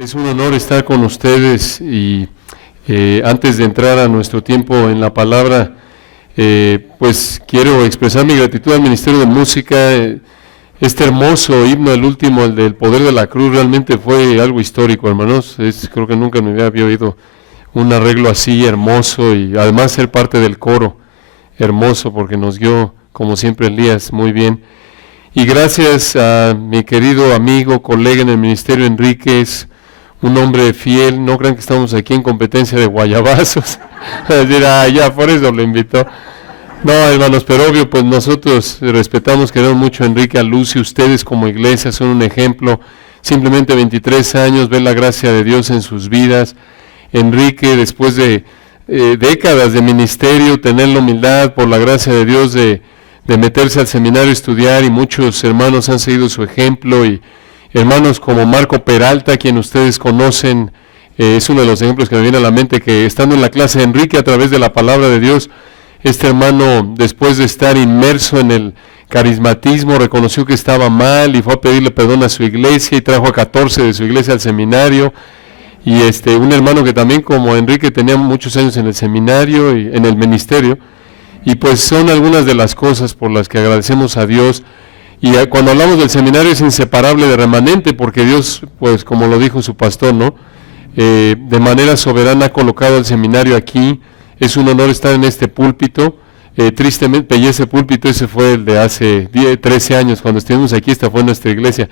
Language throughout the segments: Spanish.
Es un honor estar con ustedes y antes de entrar a nuestro tiempo en la palabra, pues quiero expresar mi gratitud al Ministerio de Música. Este hermoso himno, el último, el del Poder de la Cruz, realmente fue algo histórico, hermanos. Creo que nunca me había oído un arreglo así hermoso y además ser parte del coro hermoso porque nos guió, como siempre, Elías muy bien. Y gracias a mi querido amigo, colega en el ministerio, Enríquez, un hombre fiel. No crean que estamos aquí en competencia de guayabazos. Decir, ya por eso lo invitó. No, hermanos, pero obvio, pues nosotros respetamos, queremos mucho a Enrique, a Lucy. Ustedes como iglesia son un ejemplo. Simplemente 23 años, ver la gracia de Dios en sus vidas. Enrique, después de décadas de ministerio, tener la humildad por la gracia de Dios de meterse al seminario a estudiar, y muchos hermanos han seguido su ejemplo, y hermanos como Marco Peralta, quien ustedes conocen, es uno de los ejemplos que me viene a la mente, que estando en la clase de Enrique a través de la palabra de Dios, este hermano, después de estar inmerso en el carismatismo, reconoció que estaba mal y fue a pedirle perdón a su iglesia y trajo a 14 de su iglesia al seminario. Y un hermano que también, como Enrique, tenía muchos años en el seminario y en el ministerio. Y pues son algunas de las cosas por las que agradecemos a Dios. Y cuando hablamos del seminario es inseparable de Remanente, porque Dios, pues como lo dijo su pastor, ¿no? De manera soberana ha colocado el seminario aquí. Es un honor estar en este púlpito. Tristemente, y ese púlpito, ese fue el de hace 13 años, cuando estuvimos aquí, esta fue nuestra iglesia.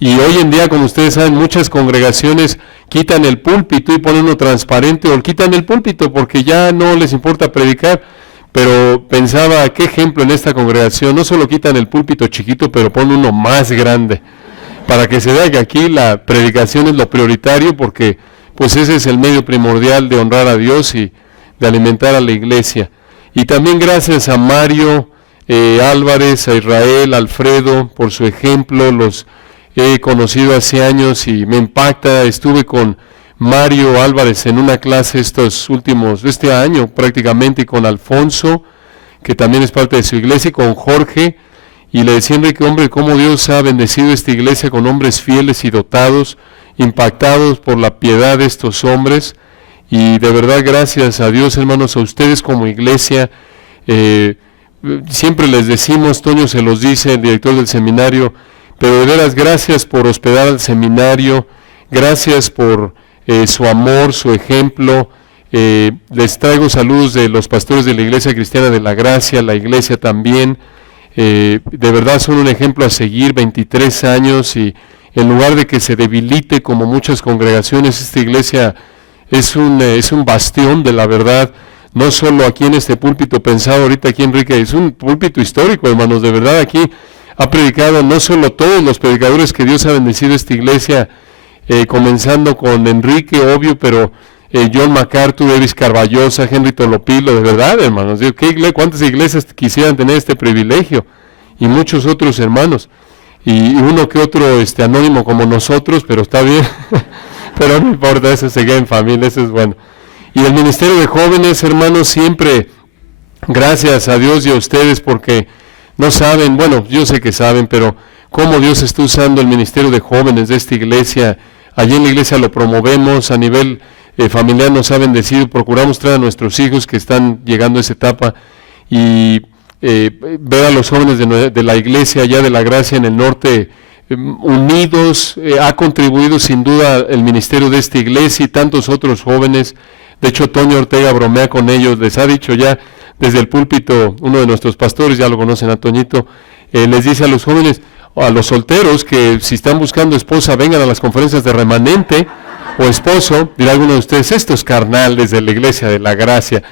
Y hoy en día, como ustedes saben, muchas congregaciones quitan el púlpito y ponen uno transparente, o quitan el púlpito porque ya no les importa predicar. Pero pensaba, qué ejemplo en esta congregación, no solo quitan el púlpito chiquito, pero ponen uno más grande, para que se vea que aquí la predicación es lo prioritario, porque pues ese es el medio primordial de honrar a Dios y de alimentar a la iglesia. Y también gracias a Mario Álvarez, a Israel, a Alfredo, por su ejemplo. Los he conocido hace años y me impacta. Estuve con Mario Álvarez en una clase este año prácticamente, y con Alfonso, que también es parte de su iglesia, y con Jorge, y le decía, Enrique, hombre, cómo Dios ha bendecido esta iglesia con hombres fieles y dotados, impactados por la piedad de estos hombres. Y de verdad, gracias a Dios, hermanos, a ustedes como iglesia. Siempre les decimos, Toño se los dice, el director del seminario, pero de veras, gracias por hospedar al seminario, gracias por su amor, su ejemplo. Les traigo saludos de los pastores de la Iglesia Cristiana de la Gracia, la iglesia también. De verdad son un ejemplo a seguir, 23 años, y en lugar de que se debilite como muchas congregaciones, esta iglesia es un bastión de la verdad. No solo aquí en este púlpito pensado ahorita aquí, Enrique, es un púlpito histórico, hermanos. De verdad, aquí ha predicado no solo todos los predicadores que Dios ha bendecido esta iglesia, comenzando con Enrique, obvio, pero John MacArthur, Evis Carballosa, Henry Tolopilo. De verdad, hermanos, ¿cuántas iglesias quisieran tener este privilegio? Y muchos otros hermanos, y uno que otro anónimo como nosotros, pero está bien. Pero no importa, eso se queda en familia, eso es bueno. Y el ministerio de jóvenes, hermanos, siempre gracias a Dios y a ustedes, porque no saben, bueno, yo sé que saben, pero cómo Dios está usando el ministerio de jóvenes de esta iglesia. Allí en la iglesia lo promovemos, a nivel familiar nos ha bendecido, procuramos traer a nuestros hijos que están llegando a esa etapa, y ver a los jóvenes de la iglesia allá de la Gracia en el norte unidos. Ha contribuido sin duda el ministerio de esta iglesia y tantos otros jóvenes. De hecho, Toño Ortega bromea con ellos, les ha dicho ya desde el púlpito, uno de nuestros pastores, ya lo conocen a Toñito, les dice a los jóvenes, a los solteros, que si están buscando esposa, vengan a las conferencias de Remanente, o esposo. Dirá alguno de ustedes, estos carnales de la Iglesia de la Gracia.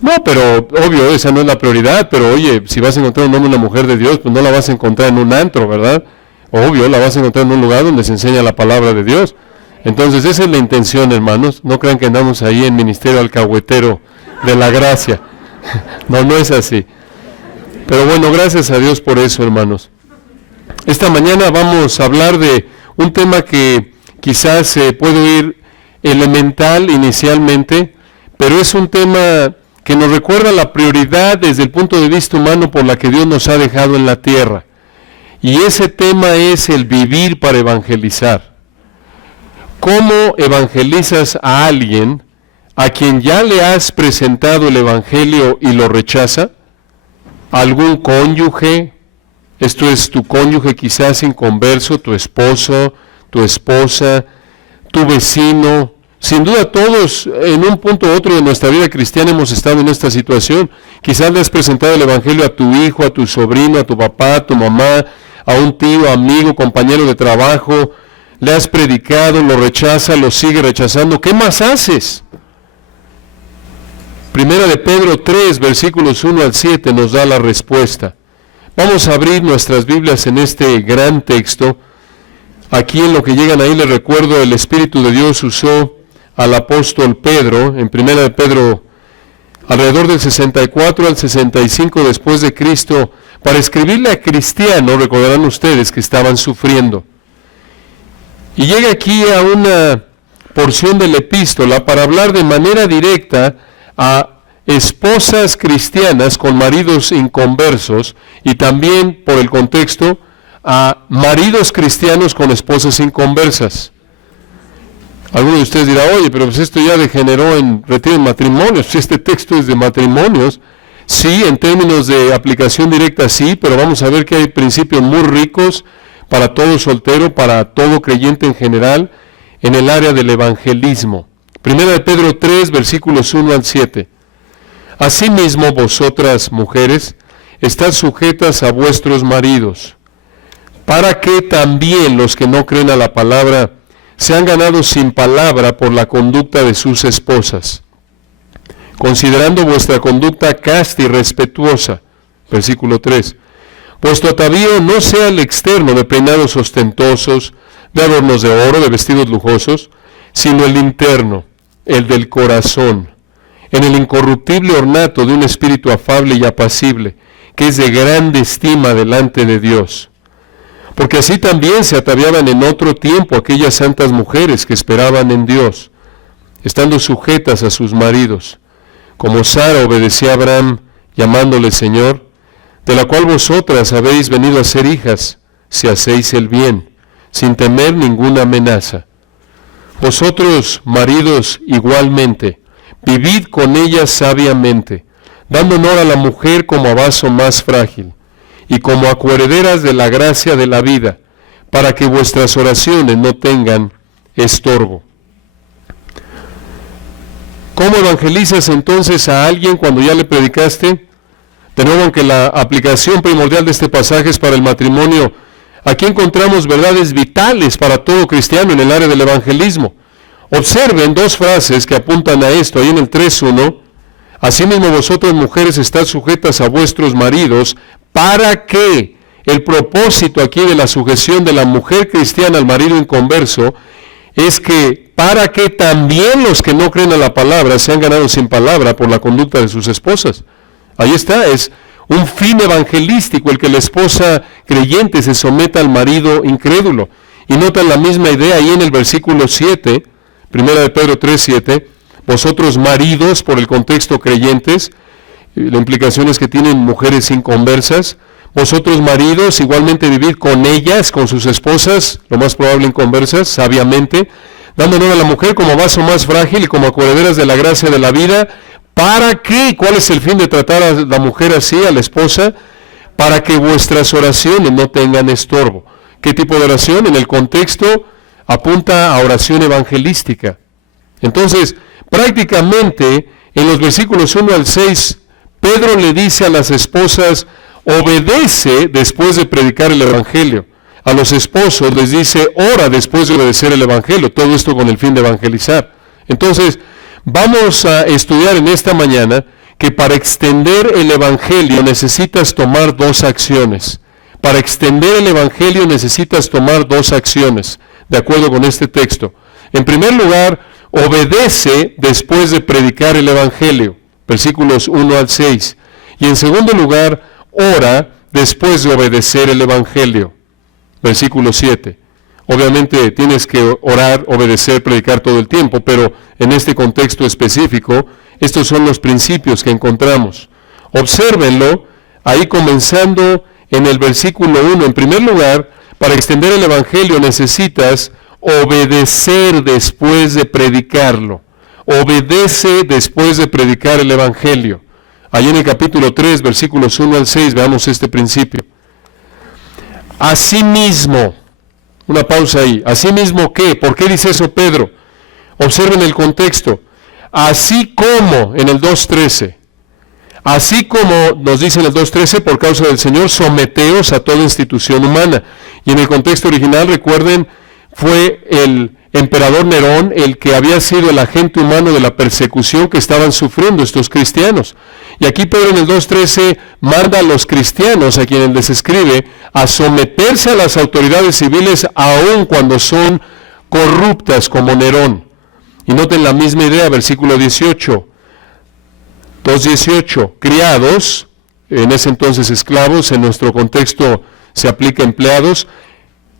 No, pero obvio, esa no es la prioridad. Pero oye, si vas a encontrar un hombre y una mujer de Dios, pues no la vas a encontrar en un antro, ¿verdad? Obvio, la vas a encontrar en un lugar donde se enseña la palabra de Dios. Entonces esa es la intención, hermanos. No crean que andamos ahí en ministerio alcahuetero de la gracia. No es así. Pero bueno, gracias a Dios por eso, hermanos. Esta mañana vamos a hablar de un tema que quizás se puede oír elemental inicialmente, pero es un tema que nos recuerda la prioridad desde el punto de vista humano por la que Dios nos ha dejado en la tierra. Y ese tema es el vivir para evangelizar. ¿Cómo evangelizas a alguien a quien ya le has presentado el evangelio y lo rechaza? ¿Algún cónyuge? Esto es tu cónyuge quizás inconverso, tu esposo, tu esposa, tu vecino. Sin duda todos en un punto u otro de nuestra vida cristiana hemos estado en esta situación. Quizás le has presentado el evangelio a tu hijo, a tu sobrino, a tu papá, a tu mamá, a un tío, amigo, compañero de trabajo. Le has predicado, lo rechaza, lo sigue rechazando. ¿Qué más haces? Primera de Pedro 3, versículos 1 al 7 nos da la respuesta. Vamos a abrir nuestras Biblias en este gran texto. Aquí en lo que llegan ahí les recuerdo, el Espíritu de Dios usó al apóstol Pedro, en Primera de Pedro, alrededor del 64 al 65 después de Cristo, para escribirle a cristianos, recordarán ustedes, que estaban sufriendo. Y llega aquí a una porción de la epístola para hablar de manera directa a esposas cristianas con maridos inconversos y también, por el contexto, a maridos cristianos con esposas inconversas. Algunos de ustedes dirán, oye, pero pues esto ya degeneró en retiro de matrimonios. Si este texto es de matrimonios, sí, en términos de aplicación directa sí, pero vamos a ver que hay principios muy ricos para todo soltero, para todo creyente en general, en el área del evangelismo. Primera de Pedro 3, versículos 1 al 7. Asimismo, vosotras, mujeres, estad sujetas a vuestros maridos, para que también los que no creen a la palabra sean ganados sin palabra por la conducta de sus esposas, considerando vuestra conducta casta y respetuosa. Versículo 3. Vuestro atavío no sea el externo de peinados ostentosos, de adornos de oro, de vestidos lujosos, sino el interno, el del corazón, en el incorruptible ornato de un espíritu afable y apacible, que es de grande estima delante de Dios. Porque así también se ataviaban en otro tiempo aquellas santas mujeres que esperaban en Dios, estando sujetas a sus maridos, como Sara obedecía a Abraham, llamándole Señor, de la cual vosotras habéis venido a ser hijas, si hacéis el bien, sin temer ninguna amenaza. Vosotros, maridos, igualmente, vivid con ellas sabiamente, dando honor a la mujer como a vaso más frágil, y como a coherederas de la gracia de la vida, para que vuestras oraciones no tengan estorbo. ¿Cómo evangelizas entonces a alguien cuando ya le predicaste? De nuevo, aunque la aplicación primordial de este pasaje es para el matrimonio, aquí encontramos verdades vitales para todo cristiano en el área del evangelismo. Observen dos frases que apuntan a esto, ahí en el 3.1. Asimismo vosotras mujeres estad sujetas a vuestros maridos, para que el propósito aquí de la sujeción de la mujer cristiana al marido inconverso es que para que también los que no creen a la palabra sean ganados sin palabra por la conducta de sus esposas. Ahí está, es un fin evangelístico el que la esposa creyente se someta al marido incrédulo. Y notan la misma idea ahí en el versículo 7, Primera de Pedro 3:7, vosotros maridos, por el contexto creyentes, la implicación es que tienen mujeres inconversas, vosotros maridos igualmente vivid con ellas, con sus esposas, lo más probable inconversas, sabiamente, dando honor a la mujer como vaso más frágil y como acuerderas de la gracia de la vida. ¿Para qué? ¿Cuál es el fin de tratar a la mujer así, a la esposa? Para que vuestras oraciones no tengan estorbo. ¿Qué tipo de oración? En el contexto apunta a oración evangelística. Entonces, prácticamente en los versículos 1 al 6, Pedro le dice a las esposas, obedece después de predicar el evangelio. A los esposos les dice, ora después de obedecer el evangelio. Todo esto con el fin de evangelizar. Entonces, vamos a estudiar en esta mañana que para extender el evangelio necesitas tomar dos acciones. Para extender el evangelio necesitas tomar dos acciones, de acuerdo con este texto. En primer lugar, obedece después de predicar el evangelio, versículos 1 al 6. Y en segundo lugar, ora después de obedecer el evangelio, versículo 7. Obviamente tienes que orar, obedecer, predicar todo el tiempo, pero en este contexto específico, estos son los principios que encontramos. Obsérvenlo, ahí comenzando en el versículo 1. En primer lugar, para extender el evangelio necesitas obedecer después de predicarlo. Obedece después de predicar el Evangelio. Allí en el capítulo 3, versículos 1 al 6, veamos este principio. Asimismo, una pausa ahí. ¿Asimismo qué? ¿Por qué dice eso Pedro? Observen el contexto. Así como, en el 2.13, así como nos dice en el 2.13, por causa del Señor, someteos a toda institución humana. Y en el contexto original, recuerden, fue el emperador Nerón el que había sido el agente humano de la persecución que estaban sufriendo estos cristianos. Y aquí Pedro en el 2.13 manda a los cristianos, a quienes les escribe, a someterse a las autoridades civiles aun cuando son corruptas como Nerón. Y noten la misma idea, versículo 18. 2.18, criados, en ese entonces esclavos, en nuestro contexto se aplica empleados.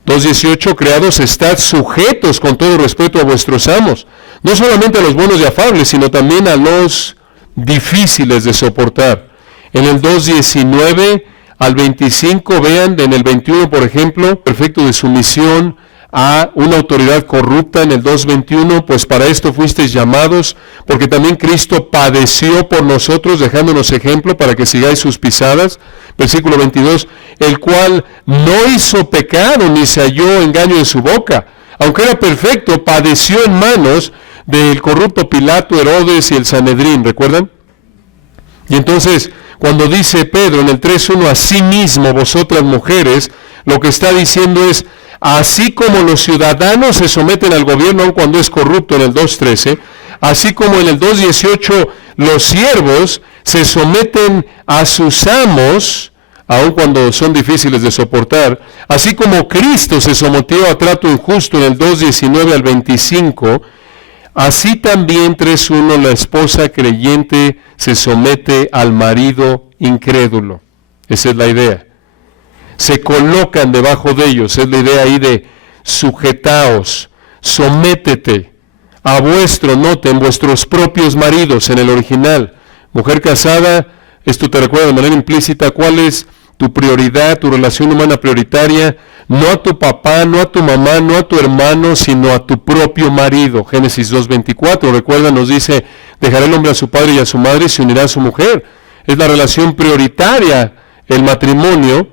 2.18, criados, estad sujetos con todo respeto a vuestros amos, no solamente a los buenos y afables, sino también a los difíciles de soportar. En el 2.19 al 25, vean, en el 21, por ejemplo, perfecto de sumisión a una autoridad corrupta. En el 2.21, pues para esto fuisteis llamados, porque también Cristo padeció por nosotros, dejándonos ejemplo para que sigáis sus pisadas. Versículo 22, el cual no hizo pecado, ni se halló engaño en su boca. Aunque era perfecto, padeció en manos del corrupto Pilato, Herodes y el Sanedrín, ¿recuerdan? Y entonces, cuando dice Pedro en el 3.1, asimismo vosotras mujeres, lo que está diciendo es, así como los ciudadanos se someten al gobierno aun cuando es corrupto en el 2.13, así como en el 2.18 los siervos se someten a sus amos, aun cuando son difíciles de soportar, así como Cristo se sometió a trato injusto en el 2.19 al 25, así también 3.1 la esposa creyente se somete al marido incrédulo. Esa es la idea. Se colocan debajo de ellos, es la idea ahí de sujetaos, sométete a vuestros propios maridos en el original. Mujer casada, esto te recuerda de manera implícita cuál es tu prioridad, tu relación humana prioritaria, no a tu papá, no a tu mamá, no a tu hermano, sino a tu propio marido. Génesis 2.24, recuerda, nos dice, dejará el hombre a su padre y a su madre y se unirá a su mujer. Es la relación prioritaria, el matrimonio.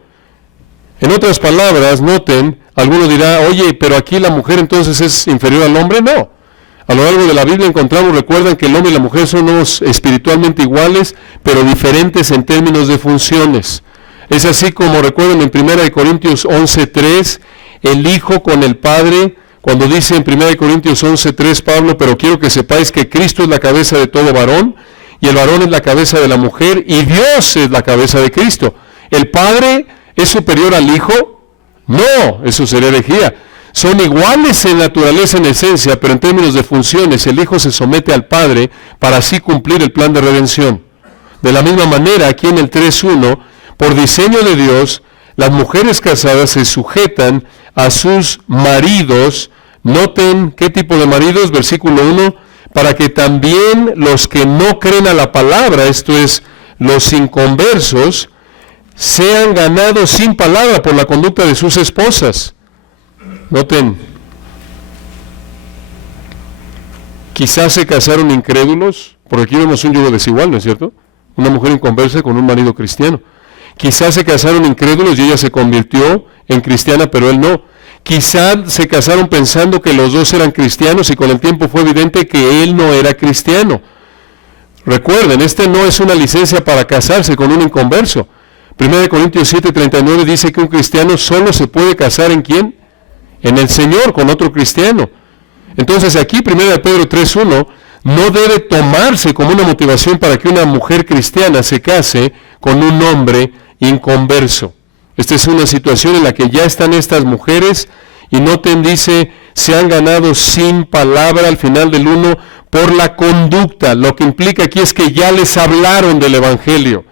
En otras palabras, noten, alguno dirá, oye, pero aquí la mujer entonces es inferior al hombre. No. A lo largo de la Biblia encontramos, recuerdan que el hombre y la mujer son espiritualmente iguales, pero diferentes en términos de funciones. Es así como recuerdan en 1 Corintios 11.3, el hijo con el padre, cuando dice en 1 Corintios 11.3 Pablo, pero quiero que sepáis que Cristo es la cabeza de todo varón, y el varón es la cabeza de la mujer, y Dios es la cabeza de Cristo. ¿El padre es superior al hijo? No, eso sería herejía. Son iguales en naturaleza, en esencia, pero en términos de funciones, el hijo se somete al padre para así cumplir el plan de redención. De la misma manera, aquí en el 3.1, por diseño de Dios, las mujeres casadas se sujetan a sus maridos. Noten qué tipo de maridos, versículo 1, para que también los que no creen a la palabra, esto es, los inconversos, sean ganados sin palabra por la conducta de sus esposas. Noten, quizás se casaron incrédulos, porque aquí vemos un yugo desigual, ¿no es cierto? Una mujer inconversa con un marido cristiano. Quizás se casaron incrédulos y ella se convirtió en cristiana, pero él no. Quizás se casaron pensando que los dos eran cristianos y con el tiempo fue evidente que él no era cristiano. Recuerden, no es una licencia para casarse con un inconverso. 1 Corintios 7:39 dice que un cristiano solo se puede casar ¿en quién? En el Señor, con otro cristiano. Entonces aquí 1 Pedro 3:1 no debe tomarse como una motivación para que una mujer cristiana se case con un hombre inconverso. Esta es una situación en la que ya están estas mujeres y noten, dice, se han ganado sin palabra al final del 1 por la conducta. Lo que implica aquí es que ya les hablaron del Evangelio.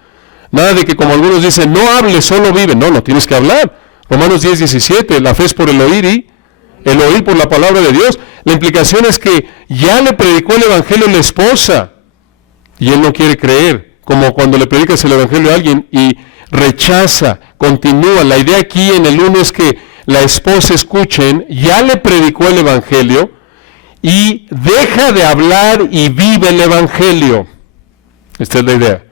Nada de que como algunos dicen, no hables, solo vive. No tienes que hablar. Romanos 10:17, la fe es por el oír y el oír por la palabra de Dios. La implicación es que ya le predicó el Evangelio a la esposa y él no quiere creer. Como cuando le predicas el Evangelio a alguien y rechaza, continúa. La idea aquí en el 1 es que la esposa, escuchen, ya le predicó el Evangelio y deja de hablar y vive el Evangelio. Esta es la idea.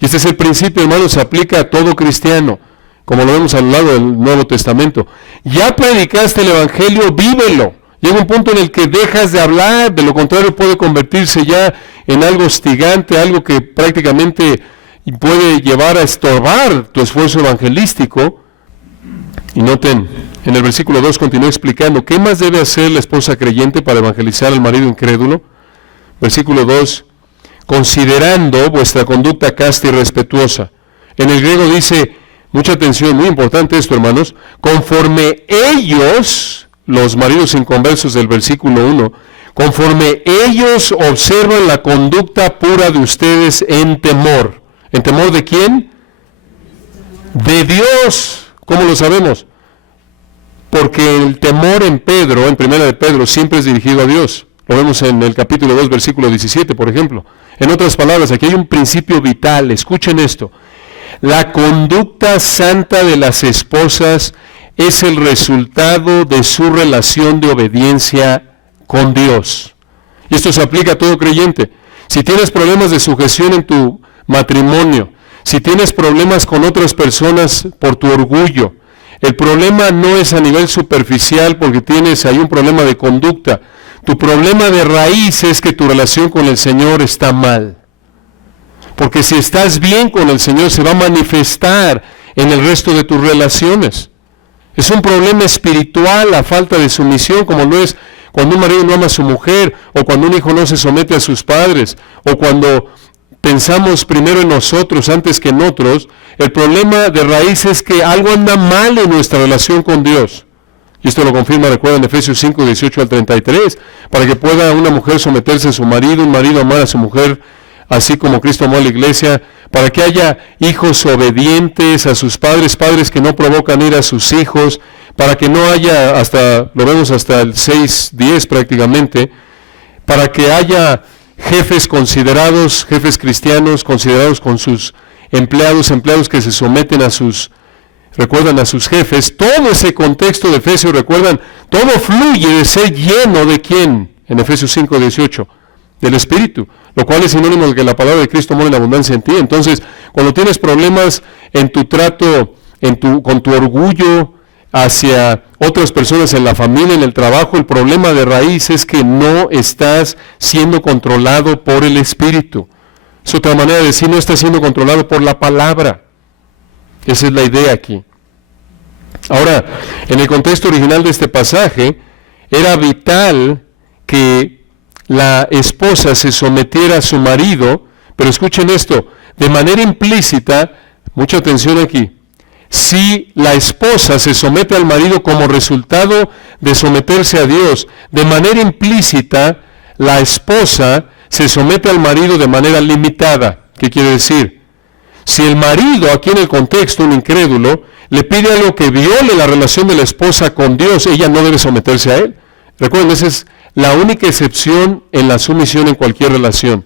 Y este es el principio, hermanos, se aplica a todo cristiano, como lo vemos a lo largo del Nuevo Testamento. Ya predicaste el Evangelio, vívelo. Llega un punto en el que dejas de hablar, de lo contrario puede convertirse ya en algo hostigante, algo que prácticamente puede llevar a estorbar tu esfuerzo evangelístico. Y noten, en el versículo 2 continúa explicando, ¿qué más debe hacer la esposa creyente para evangelizar al marido incrédulo? Versículo 2, considerando vuestra conducta casta y respetuosa. En el griego dice, mucha atención, muy importante esto, hermanos, conforme ellos, los maridos inconversos del versículo 1, conforme ellos observan la conducta pura de ustedes en temor. ¿En temor de quién? De Dios. ¿Cómo lo sabemos? Porque el temor en Pedro, en primera de Pedro, siempre es dirigido a Dios. Lo vemos en el capítulo 2, versículo 17, por ejemplo. En otras palabras, aquí hay un principio vital. Escuchen esto. La conducta santa de las esposas es el resultado de su relación de obediencia con Dios. Y esto se aplica a todo creyente. Si tienes problemas de sujeción en tu matrimonio, si tienes problemas con otras personas por tu orgullo, el problema no es a nivel superficial porque tienes ahí un problema de conducta. Tu problema de raíz es que tu relación con el Señor está mal. Porque si estás bien con el Señor, se va a manifestar en el resto de tus relaciones. Es un problema espiritual la falta de sumisión, como lo es cuando un marido no ama a su mujer, o cuando un hijo no se somete a sus padres, o cuando pensamos primero en nosotros antes que en otros. El problema de raíz es que algo anda mal en nuestra relación con Dios. Y esto lo confirma, recuerden, Efesios 5, 18 al 33, para que pueda una mujer someterse a su marido, un marido amar a su mujer, así como Cristo amó a la iglesia, para que haya hijos obedientes a sus padres, padres que no provocan ira a sus hijos, para que no haya, lo vemos hasta el 6:10 prácticamente, para que haya jefes considerados, jefes cristianos considerados con sus empleados que se someten a sus jefes. Todo ese contexto de Efesios, recuerdan, todo fluye de ser lleno de ¿quién? En Efesios 5:18, del Espíritu, lo cual es sinónimo de que la palabra de Cristo mora en abundancia en ti. Entonces, cuando tienes problemas en tu trato, con tu orgullo hacia otras personas en la familia, en el trabajo, el problema de raíz es que no estás siendo controlado por el Espíritu. Es otra manera de decir, no estás siendo controlado por la palabra. Esa es la idea aquí. Ahora, en el contexto original de este pasaje, era vital que la esposa se sometiera a su marido, pero escuchen esto, de manera implícita, mucha atención aquí, si la esposa se somete al marido como resultado de someterse a Dios, de manera implícita, la esposa se somete al marido de manera limitada. ¿Qué quiere decir? Si el marido, aquí en el contexto, un incrédulo, le pide algo que viole la relación de la esposa con Dios, ella no debe someterse a él. Recuerden, esa es la única excepción en la sumisión en cualquier relación.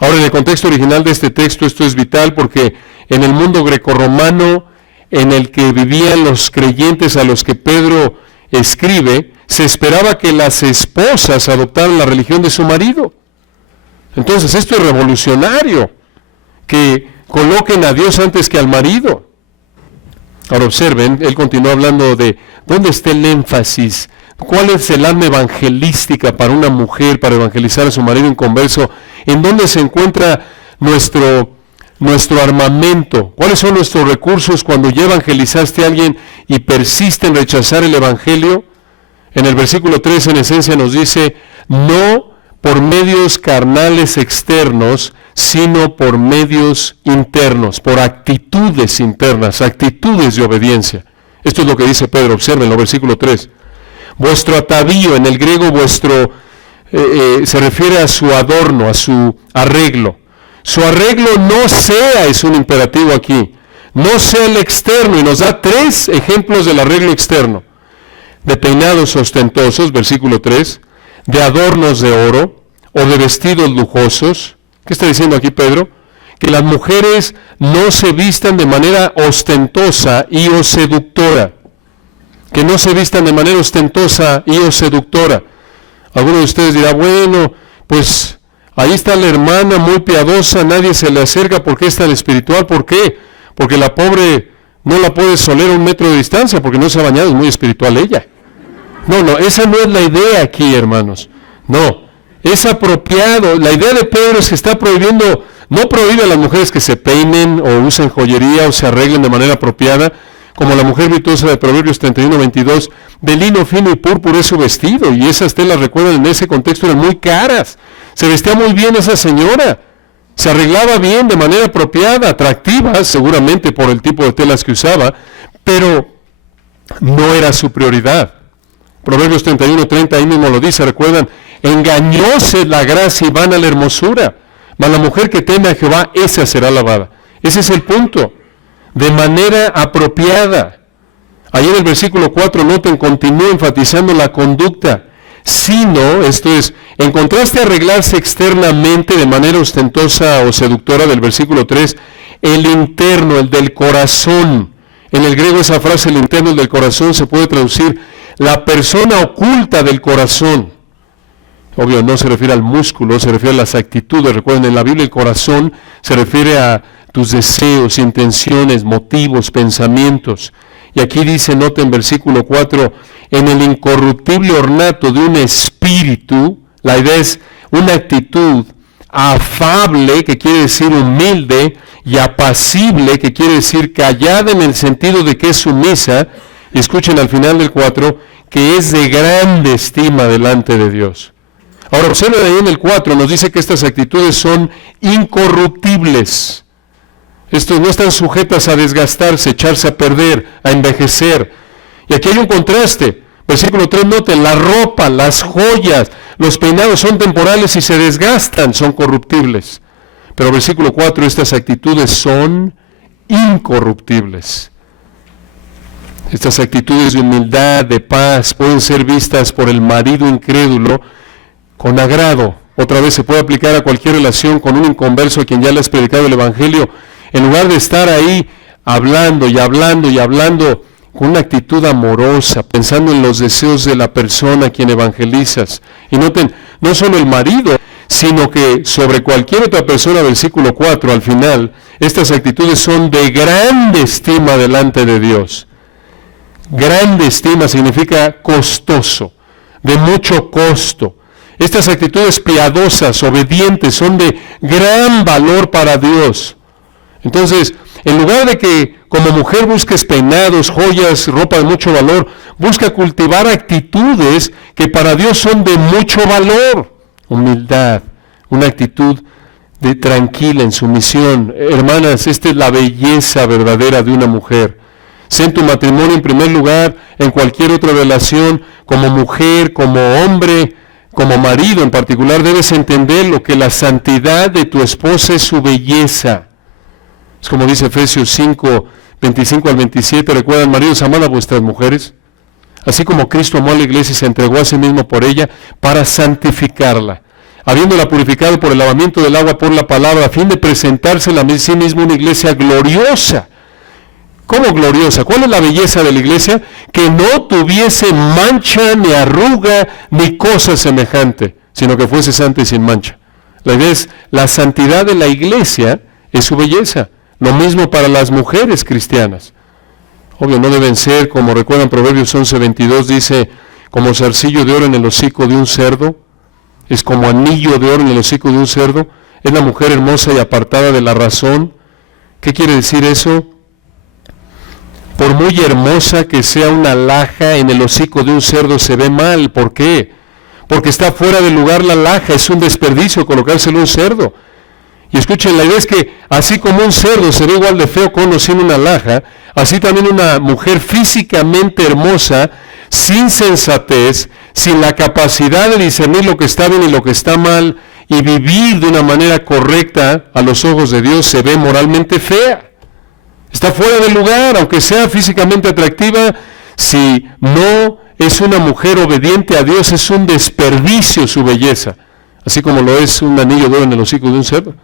Ahora, en el contexto original de este texto, esto es vital porque en el mundo grecorromano en el que vivían los creyentes a los que Pedro escribe, se esperaba que las esposas adoptaran la religión de su marido. Entonces, esto es revolucionario, que coloquen a Dios antes que al marido. Ahora observen, él continúa hablando de dónde está el énfasis, cuál es el arma evangelística para una mujer, para evangelizar a su marido inconverso, en dónde se encuentra nuestro armamento, cuáles son nuestros recursos cuando ya evangelizaste a alguien y persiste en rechazar el evangelio. En el versículo 3 en esencia nos dice, no por medios carnales externos, sino por medios internos, por actitudes internas, actitudes de obediencia. Esto es lo que dice Pedro, observen el versículo 3. Vuestro atavío, en el griego se refiere a su adorno, a su arreglo. Su arreglo no sea, es un imperativo aquí, no sea el externo, y nos da 3 ejemplos del arreglo externo. De peinados ostentosos, versículo 3, de adornos de oro, o de vestidos lujosos. ¿Qué está diciendo aquí Pedro? que las mujeres no se vistan de manera ostentosa y o seductora. Que no se vistan de manera ostentosa y o seductora. Algunos de ustedes dirán, bueno, pues ahí está la hermana muy piadosa, nadie se le acerca porque es tan espiritual. ¿Por qué? Porque la pobre no la puedes oler a 1 metro de distancia porque no se ha bañado, es muy espiritual ella. No, esa no es la idea aquí, hermanos. No, es apropiado. La idea de Pedro es que está prohibiendo, no prohíbe a las mujeres que se peinen o usen joyería o se arreglen de manera apropiada, como la mujer virtuosa de Proverbios 31:22, de lino fino y púrpura es su vestido, y esas telas, recuerdan, en ese contexto eran muy caras. Se vestía muy bien esa señora, se arreglaba bien de manera apropiada, atractiva, seguramente por el tipo de telas que usaba, pero no era su prioridad. Proverbios 31:30, ahí mismo lo dice, recuerdan, engañosa es la gracia y vana la hermosura, mas la mujer que teme a Jehová, esa será alabada. Ese es el punto, de manera apropiada. Ahí en el versículo 4, noten, continúa enfatizando la conducta, sino, esto es, en contraste a arreglarse externamente de manera ostentosa o seductora del versículo 3, el interno, el del corazón. En el griego esa frase, el interno, el del corazón, se puede traducir la persona oculta del corazón. Obvio, no se refiere al músculo, se refiere a las actitudes. Recuerden, en la Biblia el corazón se refiere a tus deseos, intenciones, motivos, pensamientos. Y aquí dice, noten versículo 4, en el incorruptible ornato de un espíritu, la idea es una actitud afable, que quiere decir humilde, y apacible, que quiere decir callada en el sentido de que es sumisa, y escuchen al final del 4, que es de grande estima delante de Dios. Ahora observen ahí en el 4, nos dice que estas actitudes son incorruptibles. Estos no están sujetas a desgastarse, echarse a perder, a envejecer. Y aquí hay un contraste. Versículo 3, noten, la ropa, las joyas, los peinados son temporales y se desgastan, son corruptibles. Pero versículo 4, estas actitudes son incorruptibles. Estas actitudes de humildad, de paz, pueden ser vistas por el marido incrédulo con agrado. Otra vez se puede aplicar a cualquier relación con un inconverso a quien ya le has predicado el Evangelio. En lugar de estar ahí hablando y hablando y hablando con una actitud amorosa, pensando en los deseos de la persona a quien evangelizas. Y noten, no solo el marido, sino que sobre cualquier otra persona, versículo 4, al final, estas actitudes son de grande estima delante de Dios. Grande estima significa costoso, de mucho costo. Estas actitudes piadosas, obedientes, son de gran valor para Dios. Entonces, en lugar de que como mujer busques peinados, joyas, ropa de mucho valor, busca cultivar actitudes que para Dios son de mucho valor. Humildad, una actitud de tranquila en sumisión. Hermanas, esta es la belleza verdadera de una mujer. Sea en tu matrimonio en primer lugar, en cualquier otra relación, como mujer, como hombre, como marido en particular, debes entender lo que la santidad de tu esposa es su belleza. Es como dice Efesios 5, 25 al 27, recuerdan, maridos, amad a vuestras mujeres, así como Cristo amó a la iglesia y se entregó a sí mismo por ella, para santificarla, habiéndola purificado por el lavamiento del agua por la palabra, a fin de presentársela a sí mismo una iglesia gloriosa. ¿Cómo gloriosa? ¿Cuál es la belleza de la iglesia? Que no tuviese mancha, ni arruga, ni cosa semejante, sino que fuese santa y sin mancha. La idea es, la santidad de la iglesia es su belleza. Lo mismo para las mujeres cristianas. Obvio, no deben ser, como recuerdan Proverbios 11:22, dice, como zarcillo de oro en el hocico de un cerdo, es como anillo de oro en el hocico de un cerdo, es la mujer hermosa y apartada de la razón. ¿Qué quiere decir eso? Por muy hermosa que sea una alhaja en el hocico de un cerdo se ve mal. ¿Por qué? Porque está fuera de lugar la alhaja, es un desperdicio colocárselo a un cerdo. Y escuchen, la idea es que así como un cerdo se ve igual de feo con o sin una alhaja, así también una mujer físicamente hermosa, sin sensatez, sin la capacidad de discernir lo que está bien y lo que está mal, y vivir de una manera correcta a los ojos de Dios, se ve moralmente fea. Está fuera de lugar, aunque sea físicamente atractiva, si no es una mujer obediente a Dios, es un desperdicio su belleza, así como lo es un anillo de oro en el hocico de un cerdo.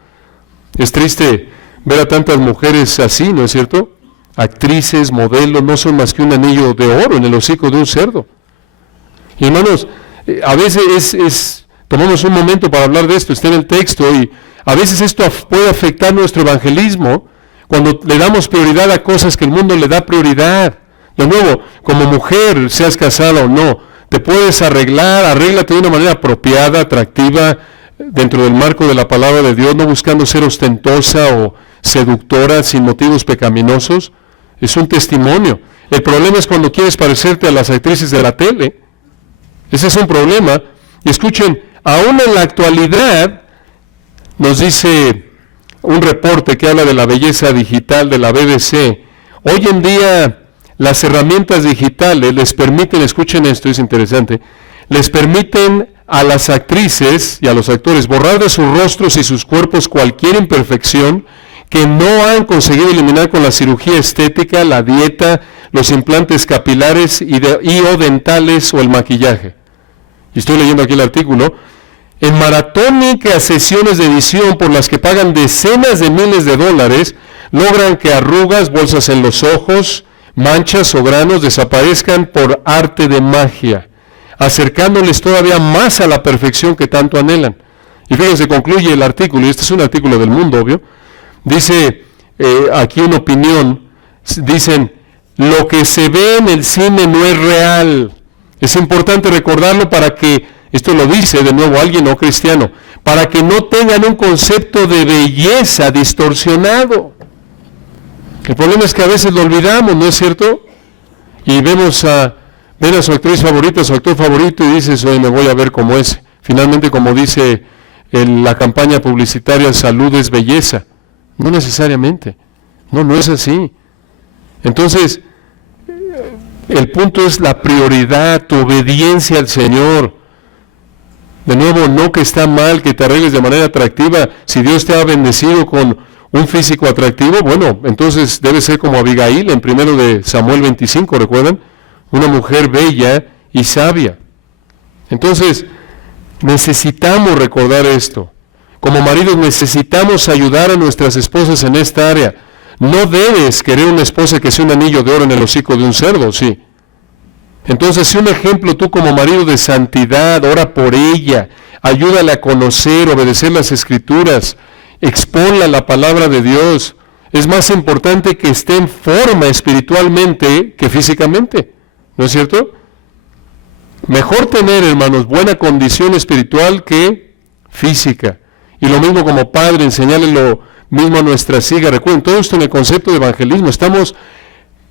Es triste ver a tantas mujeres así, ¿no es cierto? Actrices, modelos, no son más que un anillo de oro en el hocico de un cerdo. Y hermanos, a veces tomamos un momento para hablar de esto, está en el texto, y a veces esto puede afectar nuestro evangelismo cuando le damos prioridad a cosas que el mundo le da prioridad. De nuevo, como mujer, seas casada o no, te puedes arréglate de una manera apropiada, atractiva, dentro del marco de la palabra de Dios, no buscando ser ostentosa o seductora sin motivos pecaminosos. Es un testimonio. El problema es cuando quieres parecerte a las actrices de la tele. Ese es un problema. Y escuchen, aún en la actualidad, nos dice un reporte que habla de la belleza digital de la BBC, hoy en día las herramientas digitales les permiten, escuchen esto, es interesante, les permiten a las actrices y a los actores borrar de sus rostros y sus cuerpos cualquier imperfección que no han conseguido eliminar con la cirugía estética, la dieta, los implantes capilares y o dentales o el maquillaje. Y estoy leyendo aquí el artículo. En maratónicas sesiones de edición por las que pagan decenas de miles de dólares, logran que arrugas, bolsas en los ojos, manchas o granos desaparezcan por arte de magia, acercándoles todavía más a la perfección que tanto anhelan. Y fíjense, concluye el artículo, y este es un artículo del Mundo, obvio, dice aquí una opinión, dicen, lo que se ve en el cine no es real. Es importante recordarlo para que, esto lo dice de nuevo alguien no cristiano, para que no tengan un concepto de belleza distorsionado. El problema es que a veces lo olvidamos, ¿no es cierto? Y ven a su actriz favorita, su actor favorito, y dices, oye, me voy a ver como es. Finalmente, como dice la campaña publicitaria, salud es belleza. No necesariamente. No es así. Entonces, el punto es la prioridad, tu obediencia al Señor. De nuevo, no que está mal que te arregles de manera atractiva. Si Dios te ha bendecido con un físico atractivo, bueno, entonces debe ser como Abigail en 1 de Samuel 25, ¿recuerdan? Una mujer bella y sabia. Entonces, necesitamos recordar esto. Como maridos necesitamos ayudar a nuestras esposas en esta área. No debes querer una esposa que sea un anillo de oro en el hocico de un cerdo, sí. Entonces, si un ejemplo tú como marido de santidad, ora por ella, ayúdale a conocer, obedecer las Escrituras, exponla la palabra de Dios. Es más importante que esté en forma espiritualmente que físicamente, ¿no es cierto? Mejor tener, hermanos, buena condición espiritual que física. Y lo mismo como padre, enseñarle lo mismo a nuestras hijas. Recuerden, todo esto en el concepto de evangelismo. Estamos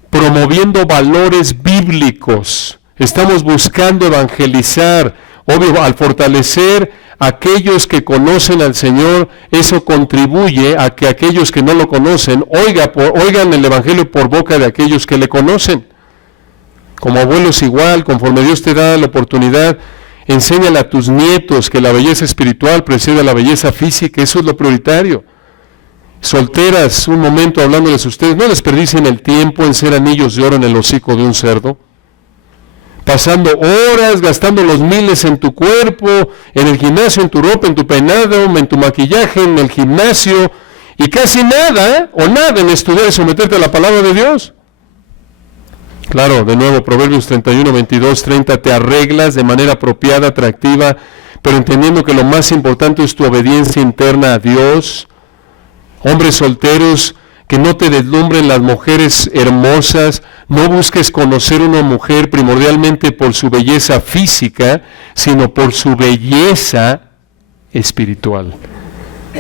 promoviendo valores bíblicos. Estamos buscando evangelizar. Obvio, al fortalecer a aquellos que conocen al Señor, eso contribuye a que aquellos que no lo conocen oigan el evangelio por boca de aquellos que le conocen. Como abuelos igual, conforme Dios te da la oportunidad, enséñale a tus nietos que la belleza espiritual precede a la belleza física. Eso es lo prioritario. Solteras, un momento hablándoles a ustedes, no desperdicien el tiempo en ser anillos de oro en el hocico de un cerdo, pasando horas, gastando los miles en tu cuerpo, en el gimnasio, en tu ropa, en tu peinado, en tu maquillaje, en el gimnasio, y casi nada, o nada en estudiar y someterte a la palabra de Dios. Claro, de nuevo, Proverbios 31, 22, 30, te arreglas de manera apropiada, atractiva, pero entendiendo que lo más importante es tu obediencia interna a Dios. Hombres solteros, que no te deslumbren las mujeres hermosas, no busques conocer una mujer primordialmente por su belleza física, sino por su belleza espiritual,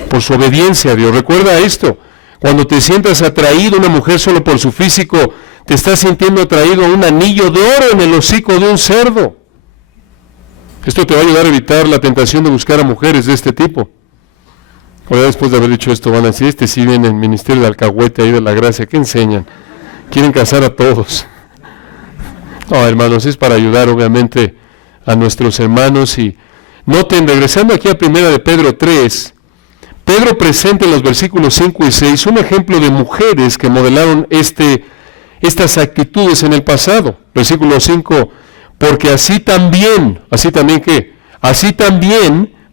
por su obediencia a Dios. Recuerda esto, cuando te sientas atraído a una mujer solo por su físico, te estás sintiendo atraído a un anillo de oro en el hocico de un cerdo. Esto te va a ayudar a evitar la tentación de buscar a mujeres de este tipo. Ahora, después de haber dicho esto, van a decir, sí viene el ministerio de alcahuete ahí de la gracia, ¿qué enseñan? Quieren casar a todos. No, hermanos, es para ayudar obviamente a nuestros hermanos. Y noten, regresando aquí a 1 de Pedro 3, Pedro presenta en los versículos 5 y 6 un ejemplo de mujeres que modelaron estas actitudes en el pasado. Versículo 5, porque así también,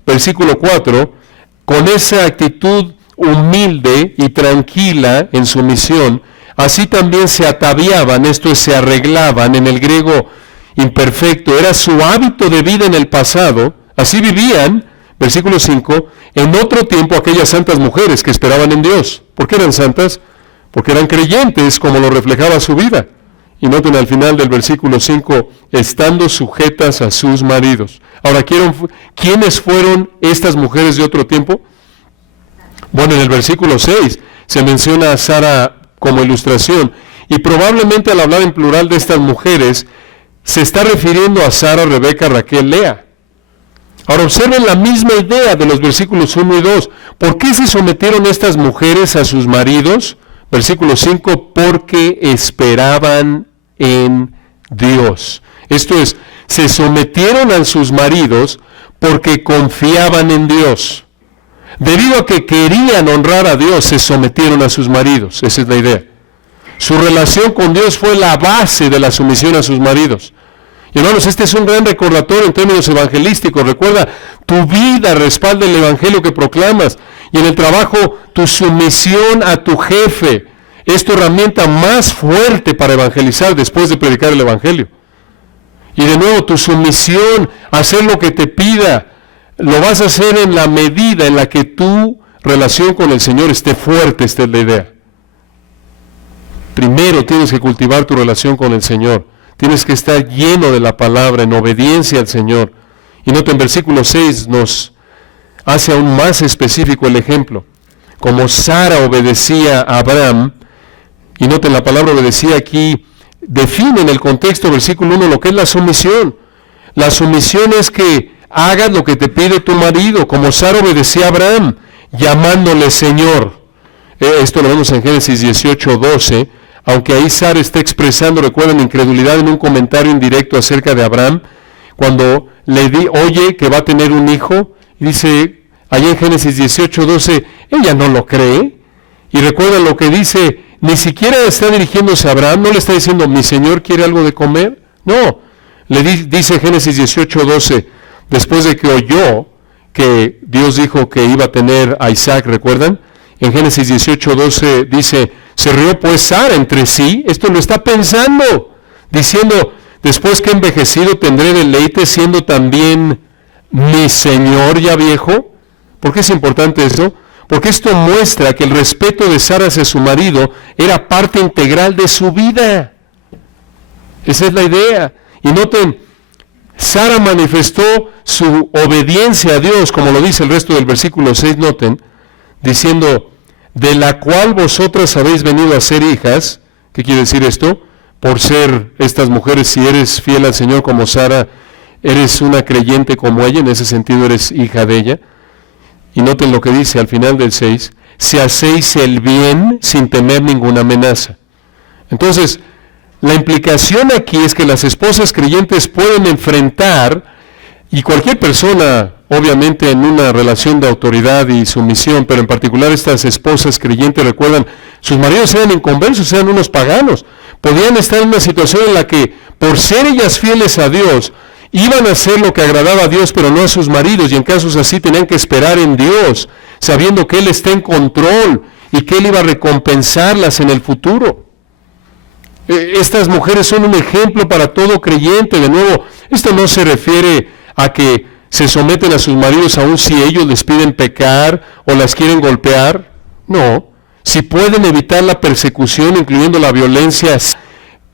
versículo 4, con esa actitud humilde y tranquila en su misión, así también se ataviaban, esto es, se arreglaban, en el griego imperfecto, era su hábito de vida en el pasado, así vivían, versículo 5, en otro tiempo aquellas santas mujeres que esperaban en Dios. ¿Por qué eran santas? Porque eran creyentes, como lo reflejaba su vida. Y noten al final del versículo 5, estando sujetas a sus maridos. Ahora, ¿quiénes fueron estas mujeres de otro tiempo? Bueno, en el versículo 6 se menciona a Sara como ilustración, y probablemente al hablar en plural de estas mujeres, se está refiriendo a Sara, Rebeca, Raquel, Lea. Ahora observen la misma idea de los versículos 1 y 2. ¿Por qué se sometieron estas mujeres a sus maridos? Versículo 5, porque esperaban en Dios. Esto es, se sometieron a sus maridos porque confiaban en Dios. Debido a que querían honrar a Dios, se sometieron a sus maridos. Esa es la idea. Su relación con Dios fue la base de la sumisión a sus maridos. Y hermanos, este es un gran recordatorio en términos evangelísticos. Recuerda, tu vida respalda el evangelio que proclamas. Y en el trabajo, tu sumisión a tu jefe es tu herramienta más fuerte para evangelizar después de predicar el evangelio. Y de nuevo, tu sumisión, hacer lo que te pida, lo vas a hacer en la medida en la que tu relación con el Señor esté fuerte. Esta es la idea. Primero tienes que cultivar tu relación con el Señor. Tienes que estar lleno de la palabra, en obediencia al Señor. Y nota en versículo 6 nos hace aún más específico el ejemplo. Como Sara obedecía a Abraham, y noten la palabra obedecía aquí, define en el contexto versículo 1 lo que es la sumisión. La sumisión es que hagas lo que te pide tu marido, como Sara obedecía a Abraham, llamándole Señor. Esto lo vemos en Génesis 18:12. Aunque ahí Sara está expresando, recuerden, incredulidad en un comentario indirecto acerca de Abraham, cuando le oye que va a tener un hijo, y dice, allá en Génesis 18:12, ella no lo cree, y recuerda lo que dice, ni siquiera está dirigiéndose a Abraham, no le está diciendo, mi Señor quiere algo de comer, no, le dice Génesis 18:12, después de que oyó que Dios dijo que iba a tener a Isaac, ¿recuerdan? En Génesis 18:12 dice, se rió pues Sara entre sí, esto lo está pensando, diciendo, después que he envejecido tendré deleite siendo también mi Señor ya viejo. ¿Por qué es importante esto? Porque esto muestra que el respeto de Sara hacia su marido era parte integral de su vida. Esa es la idea. Y noten, Sara manifestó su obediencia a Dios, como lo dice el resto del versículo 6, noten, diciendo, de la cual vosotras habéis venido a ser hijas. ¿Qué quiere decir esto? Por ser estas mujeres, si eres fiel al Señor como Sara, eres una creyente como ella, en ese sentido eres hija de ella. Y noten lo que dice al final del 6, si hacéis el bien sin temer ninguna amenaza. Entonces, la implicación aquí es que las esposas creyentes pueden enfrentar, y cualquier persona, obviamente en una relación de autoridad y sumisión, pero en particular estas esposas creyentes, recuerdan, sus maridos eran inconversos, eran unos paganos, podían estar en una situación en la que, por ser ellas fieles a Dios, iban a hacer lo que agradaba a Dios, pero no a sus maridos, y en casos así tenían que esperar en Dios, sabiendo que Él está en control, y que Él iba a recompensarlas en el futuro. Estas mujeres son un ejemplo para todo creyente. De nuevo, esto no se refiere a que se someten a sus maridos aun si ellos les piden pecar o las quieren golpear. No, si pueden evitar la persecución, incluyendo la violencia,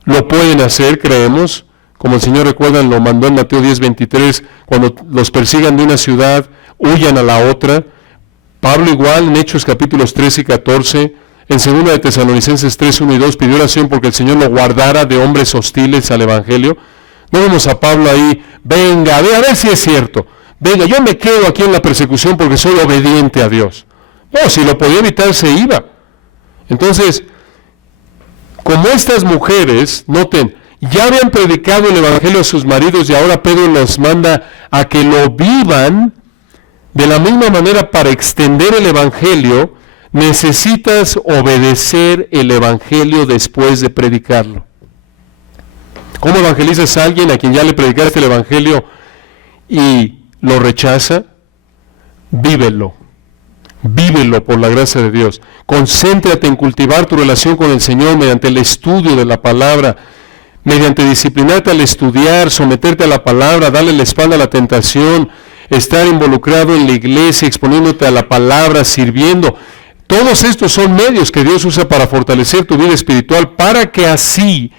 lo pueden hacer, creemos. Como el Señor, recuerdan, lo mandó en Mateo 10:23, cuando los persigan de una ciudad, huyan a la otra. Pablo igual en Hechos capítulos 13 y 14, en 2 de Tesalonicenses 3, 1 y 2, pidió oración porque el Señor lo guardara de hombres hostiles al Evangelio. No vemos a Pablo ahí, venga, a ver si es cierto, venga, yo me quedo aquí en la persecución porque soy obediente a Dios. No, si lo podía evitar se iba. Entonces, como estas mujeres, noten, ya habían predicado el Evangelio a sus maridos y ahora Pedro los manda a que lo vivan de la misma manera. Para extender el Evangelio, necesitas obedecer el Evangelio después de predicarlo. ¿Cómo evangelizas a alguien a quien ya le predicaste el Evangelio y lo rechaza? Vívelo. Vívelo por la gracia de Dios. Concéntrate en cultivar tu relación con el Señor mediante el estudio de la palabra, mediante disciplinarte al estudiar, someterte a la palabra, darle la espalda a la tentación, estar involucrado en la iglesia, exponiéndote a la palabra, sirviendo. Todos estos son medios que Dios usa para fortalecer tu vida espiritual, para que así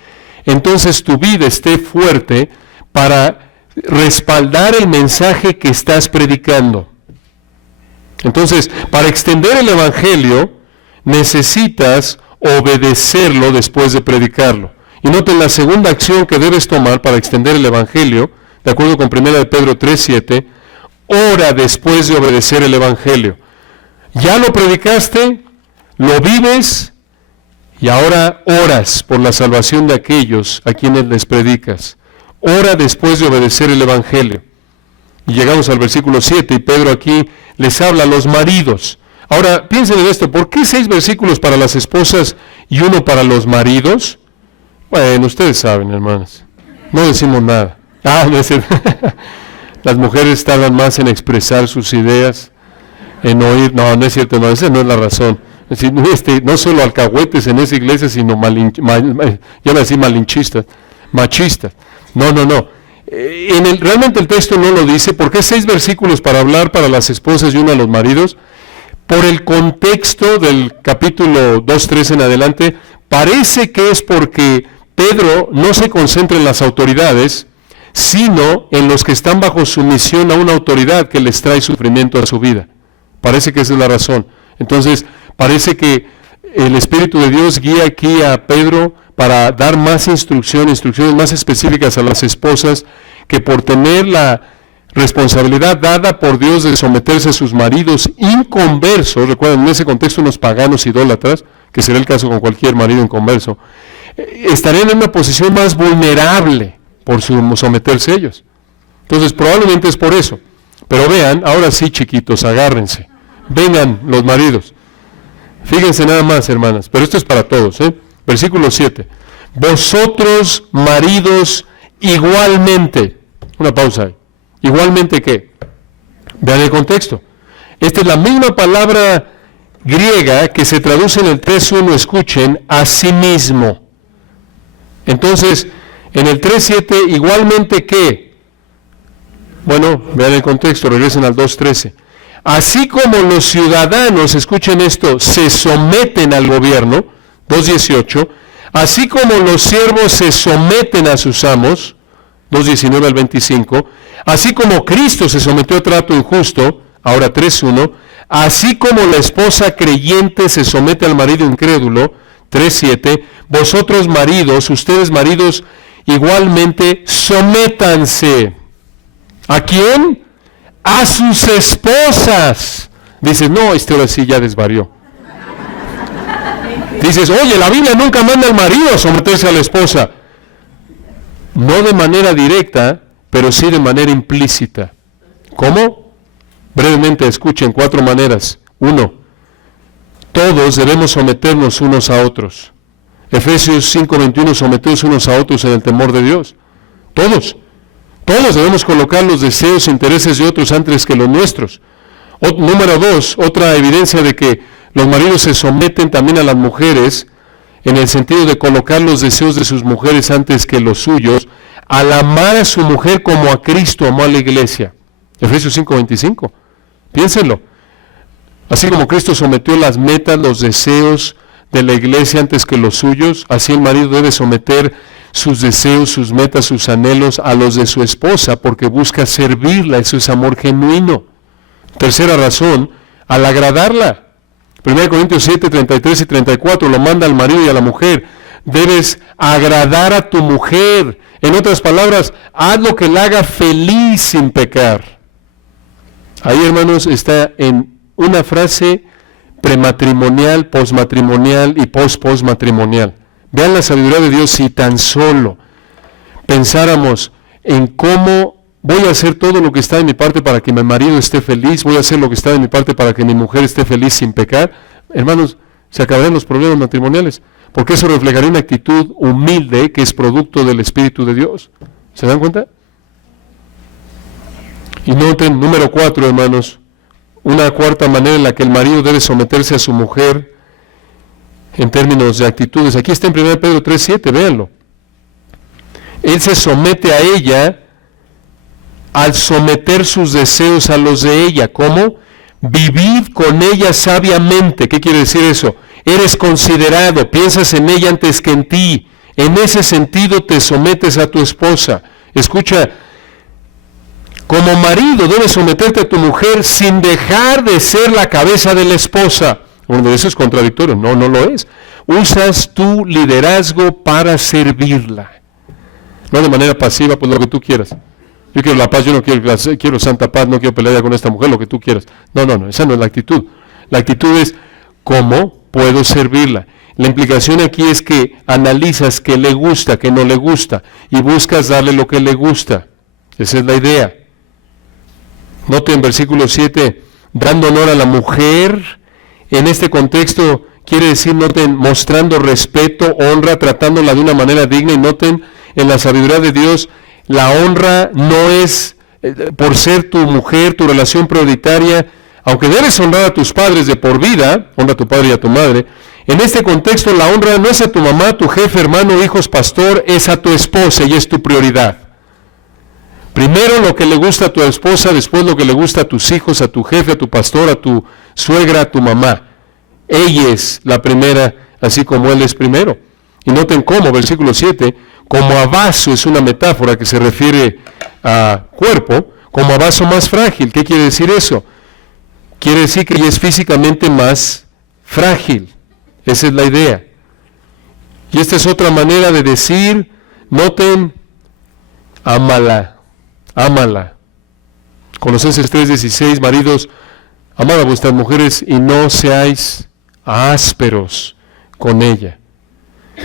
entonces tu vida esté fuerte para respaldar el mensaje que estás predicando. Entonces, para extender el Evangelio, necesitas obedecerlo después de predicarlo. Y noten la segunda acción que debes tomar para extender el Evangelio, de acuerdo con 1 de Pedro 3:7, ora después de obedecer el Evangelio. Ya lo predicaste, lo vives, y ahora oras por la salvación de aquellos a quienes les predicas. Ora después de obedecer el Evangelio. Y llegamos al versículo 7, y Pedro aquí les habla a los maridos. Ahora, piensen en esto, ¿por qué 6 versículos para las esposas y 1 para los maridos? Bueno, ustedes saben, hermanas, no decimos nada. No es cierto. Las mujeres tardan más en expresar sus ideas, en oír. No es cierto, no, esa no es la razón. Es decir, no solo alcahuetes en esa iglesia, sino malinchistas, machistas. No. Realmente el texto no lo dice. ¿Por qué 6 versículos para hablar para las esposas y 1 a los maridos? Por el contexto del capítulo 2:3 en adelante, parece que es porque Pedro no se concentra en las autoridades, sino en los que están bajo sumisión a una autoridad que les trae sufrimiento a su vida. Parece que esa es la razón. Entonces, parece que el Espíritu de Dios guía aquí a Pedro para dar más instrucciones más específicas a las esposas, que por tener la responsabilidad dada por Dios de someterse a sus maridos inconversos, recuerden, en ese contexto unos paganos idólatras, que será el caso con cualquier marido inconverso, estarían en una posición más vulnerable por someterse a ellos. Entonces, probablemente es por eso. Pero vean, ahora sí, chiquitos, agárrense. Vengan los maridos. Fíjense nada más, hermanas, pero esto es para todos, Versículo 7. Vosotros, maridos, igualmente. Una pausa ahí. ¿Igualmente qué? Vean el contexto. Esta es la misma palabra griega que se traduce en el 3:1, escuchen, asimismo. Entonces, en el 3:7, igualmente qué. Bueno, vean el contexto, regresen al 2:13. Así como los ciudadanos, escuchen esto, se someten al gobierno, 2:18, así como los siervos se someten a sus amos, 2:19 al 25, así como Cristo se sometió a trato injusto, ahora 3:1, así como la esposa creyente se somete al marido incrédulo, 3:7, vosotros maridos, ustedes maridos, igualmente sométanse. ¿A quién? A sus esposas. Dices, no, ahora sí ya desvarió. Dices, oye, la Biblia nunca manda al marido a someterse a la esposa. No de manera directa, pero sí de manera implícita. ¿Cómo? Brevemente escuchen 4 maneras. 1. Todos debemos someternos unos a otros. Efesios 5:21, someteos unos a otros en el temor de Dios. Todos debemos colocar los deseos e intereses de otros antes que los nuestros. Número 2, otra evidencia de que los maridos se someten también a las mujeres, en el sentido de colocar los deseos de sus mujeres antes que los suyos, al amar a su mujer como a Cristo amó a la iglesia. Efesios 5:25. Piénsenlo. Así como Cristo sometió las metas, los deseos de la iglesia antes que los suyos, así el marido debe someter sus deseos, sus metas, sus anhelos a los de su esposa, porque busca servirla, eso es amor genuino. Tercera razón, al agradarla. 1 Corintios 7, 33 y 34 lo manda al marido y a la mujer. Debes agradar a tu mujer. En otras palabras, haz lo que la haga feliz sin pecar. Ahí, hermanos, está en una frase prematrimonial, posmatrimonial y pospostmatrimonial. Vean la sabiduría de Dios. Si tan solo pensáramos en cómo voy a hacer todo lo que está de mi parte para que mi marido esté feliz, voy a hacer lo que está de mi parte para que mi mujer esté feliz sin pecar, hermanos, se acabarán los problemas matrimoniales, porque eso reflejaría una actitud humilde que es producto del Espíritu de Dios. ¿Se dan cuenta? Y noten, número 4, hermanos, una cuarta manera en la que el marido debe someterse a su mujer en términos de actitudes. Aquí está en 1 Pedro 3:7, véanlo. Él se somete a ella al someter sus deseos a los de ella. ¿Cómo? Vivid con ella sabiamente. ¿Qué quiere decir eso? Eres considerado, piensas en ella antes que en ti. En ese sentido te sometes a tu esposa. Escucha, como marido debes someterte a tu mujer sin dejar de ser la cabeza de la esposa. Bueno, eso es contradictorio. No, no lo es. Usas tu liderazgo para servirla. No de manera pasiva, pues lo que tú quieras. Yo quiero la paz, yo no quiero santa paz, no quiero pelear con esta mujer, lo que tú quieras. No, esa no es la actitud. La actitud es, ¿cómo puedo servirla? La implicación aquí es que analizas qué le gusta, qué no le gusta, y buscas darle lo que le gusta. Esa es la idea. Note en versículo 7, dando honor a la mujer, en este contexto quiere decir, noten, mostrando respeto, honra, tratándola de una manera digna, y noten, en la sabiduría de Dios, la honra no es por ser tu mujer, tu relación prioritaria, aunque debes honrar a tus padres de por vida, honra a tu padre y a tu madre. En este contexto la honra no es a tu mamá, tu jefe, hermano, hijos, pastor, es a tu esposa y es tu prioridad. Primero lo que le gusta a tu esposa, después lo que le gusta a tus hijos, a tu jefe, a tu pastor, a tu suegra, a tu mamá. Ella es la primera, así como él es primero. Y noten cómo, versículo 7, como a vaso es una metáfora que se refiere a cuerpo, como a vaso más frágil. ¿Qué quiere decir eso? Quiere decir que ella es físicamente más frágil. Esa es la idea. Y esta es otra manera de decir, noten, ámala, ámala. Colosenses 3:16, maridos, amad a vuestras mujeres y no seáis ásperos con ella.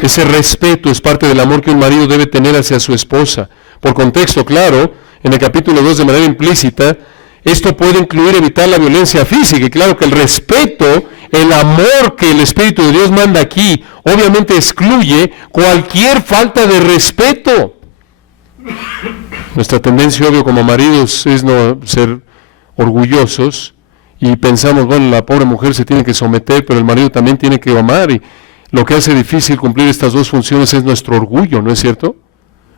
Ese respeto es parte del amor que un marido debe tener hacia su esposa. Por contexto, claro, en el capítulo 2 de manera implícita, esto puede incluir evitar la violencia física. Y claro que el respeto, el amor que el Espíritu de Dios manda aquí, obviamente excluye cualquier falta de respeto. Nuestra tendencia, obvio, como maridos es no ser orgullosos y pensamos, bueno, la pobre mujer se tiene que someter, pero el marido también tiene que amar, y lo que hace difícil cumplir estas dos funciones es nuestro orgullo, ¿no es cierto?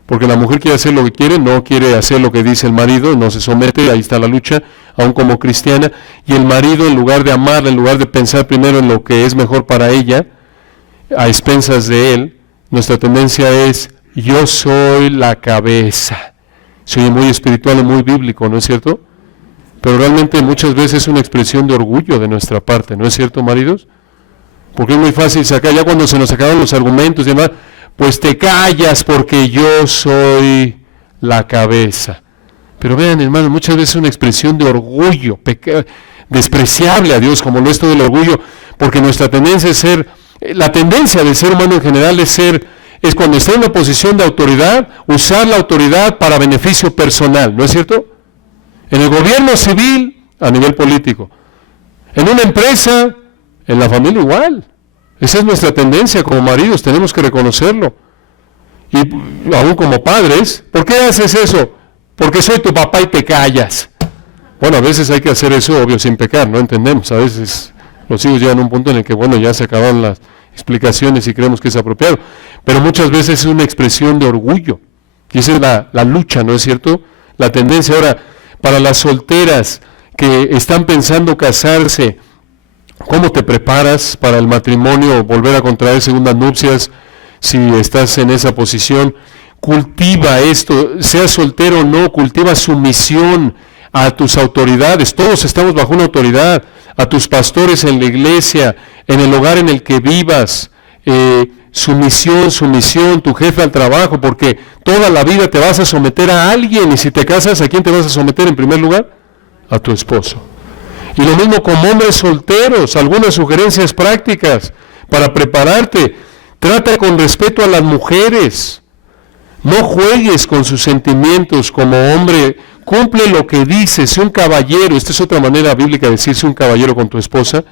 Porque la mujer quiere hacer lo que quiere, no quiere hacer lo que dice el marido, no se somete, ahí está la lucha, aún como cristiana, y el marido, en lugar de amarla, en lugar de pensar primero en lo que es mejor para ella, a expensas de él, nuestra tendencia es, yo soy la cabeza. Soy muy espiritual y muy bíblico, ¿no es cierto? Pero realmente muchas veces es una expresión de orgullo de nuestra parte, ¿no es cierto, maridos? Porque es muy fácil sacar, ya cuando se nos acaban los argumentos y demás, pues te callas porque yo soy la cabeza. Pero vean, hermanos, muchas veces es una expresión de orgullo, despreciable a Dios, como lo es todo el orgullo, porque nuestra tendencia es ser, la tendencia del ser humano en general es cuando está en una posición de autoridad, usar la autoridad para beneficio personal, ¿no es cierto? En el gobierno civil, a nivel político. En una empresa, en la familia igual. Esa es nuestra tendencia como maridos, tenemos que reconocerlo. Y aún como padres, ¿por qué haces eso? Porque soy tu papá y te callas. Bueno, a veces hay que hacer eso, obvio, sin pecar, no entendemos. A veces los hijos llegan a un punto en el que, bueno, ya se acabaron las explicaciones y creemos que es apropiado. Pero muchas veces es una expresión de orgullo. Y esa es la lucha, ¿no es cierto? La tendencia. Ahora, para las solteras que están pensando casarse, ¿cómo te preparas para el matrimonio, volver a contraer segundas nupcias si estás en esa posición? Cultiva esto, seas soltero o no, cultiva sumisión a tus autoridades. Todos estamos bajo una autoridad, a tus pastores en la iglesia, en el hogar en el que vivas, sumisión, tu jefe al trabajo, porque toda la vida te vas a someter a alguien, y si te casas, ¿a quién te vas a someter en primer lugar? A tu esposo. Y lo mismo con hombres solteros, algunas sugerencias prácticas para prepararte. Trata con respeto a las mujeres. No juegues con sus sentimientos como hombre. Cumple lo que dices, sé un caballero. Esta es otra manera bíblica de decirse un caballero con tu esposa.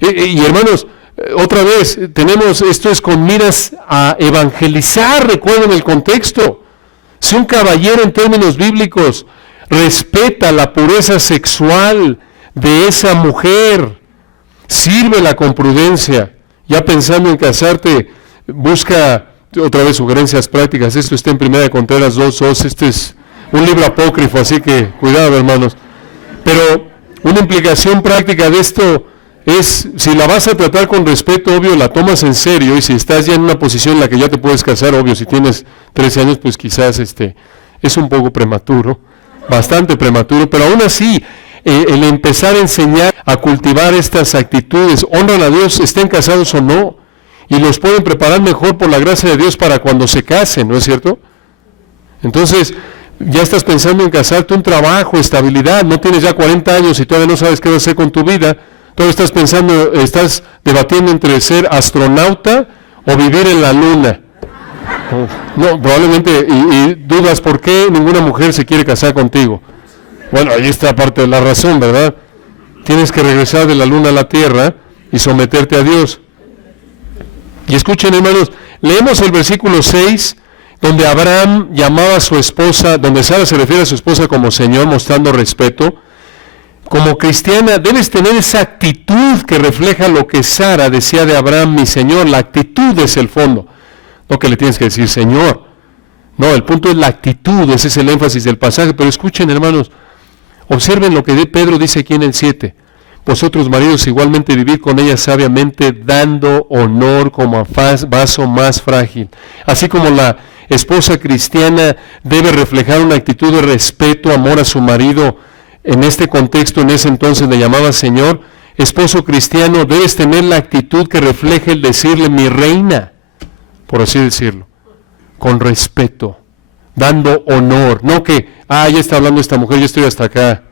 Y hermanos, otra vez, esto es con miras a evangelizar, recuerden el contexto. Sé un caballero en términos bíblicos. Respeta la pureza sexual. de esa mujer. Sírvela con prudencia. Ya pensando en casarte, busca otra vez sugerencias prácticas. Esto está en 1 Contreras 2:2. Este es un libro apócrifo, así que cuidado, hermanos. Pero una implicación práctica de esto es, si la vas a tratar con respeto, obvio, la tomas en serio, y si estás ya en una posición en la que ya te puedes casar, obvio, si tienes 13 años, pues quizás es un poco prematuro, bastante prematuro, pero aún así, el empezar a enseñar a cultivar estas actitudes, honran a Dios, estén casados o no, y los pueden preparar mejor por la gracia de Dios para cuando se casen, ¿no es cierto? Entonces, ya estás pensando en casarte, un trabajo, estabilidad, no tienes ya 40 años y todavía no sabes qué vas a hacer con tu vida, todavía estás pensando, estás debatiendo entre ser astronauta o vivir en la luna. No, probablemente, y dudas por qué ninguna mujer se quiere casar contigo. Bueno, ahí está parte de la razón, ¿verdad? Tienes que regresar de la luna a la tierra y someterte a Dios. Y escuchen, hermanos, leemos el versículo 6, donde Abraham llamaba a su esposa, donde Sara se refiere a su esposa como Señor, mostrando respeto. Como cristiana debes tener esa actitud que refleja lo que Sara decía de Abraham, mi Señor. La actitud es el fondo. No que le tienes que decir Señor. No, el punto es la actitud, ese es el énfasis del pasaje. Pero escuchen, hermanos, observen lo que Pedro dice aquí en el 7. Vosotros, maridos, igualmente vivid con ella sabiamente, dando honor como a vaso más frágil. Así como la esposa cristiana debe reflejar una actitud de respeto, amor a su marido. En este contexto, en ese entonces le llamaba Señor. Esposo cristiano, debes tener la actitud que refleje el decirle mi reina, por así decirlo, con respeto, dando honor. No que, ya está hablando esta mujer, yo estoy hasta acá.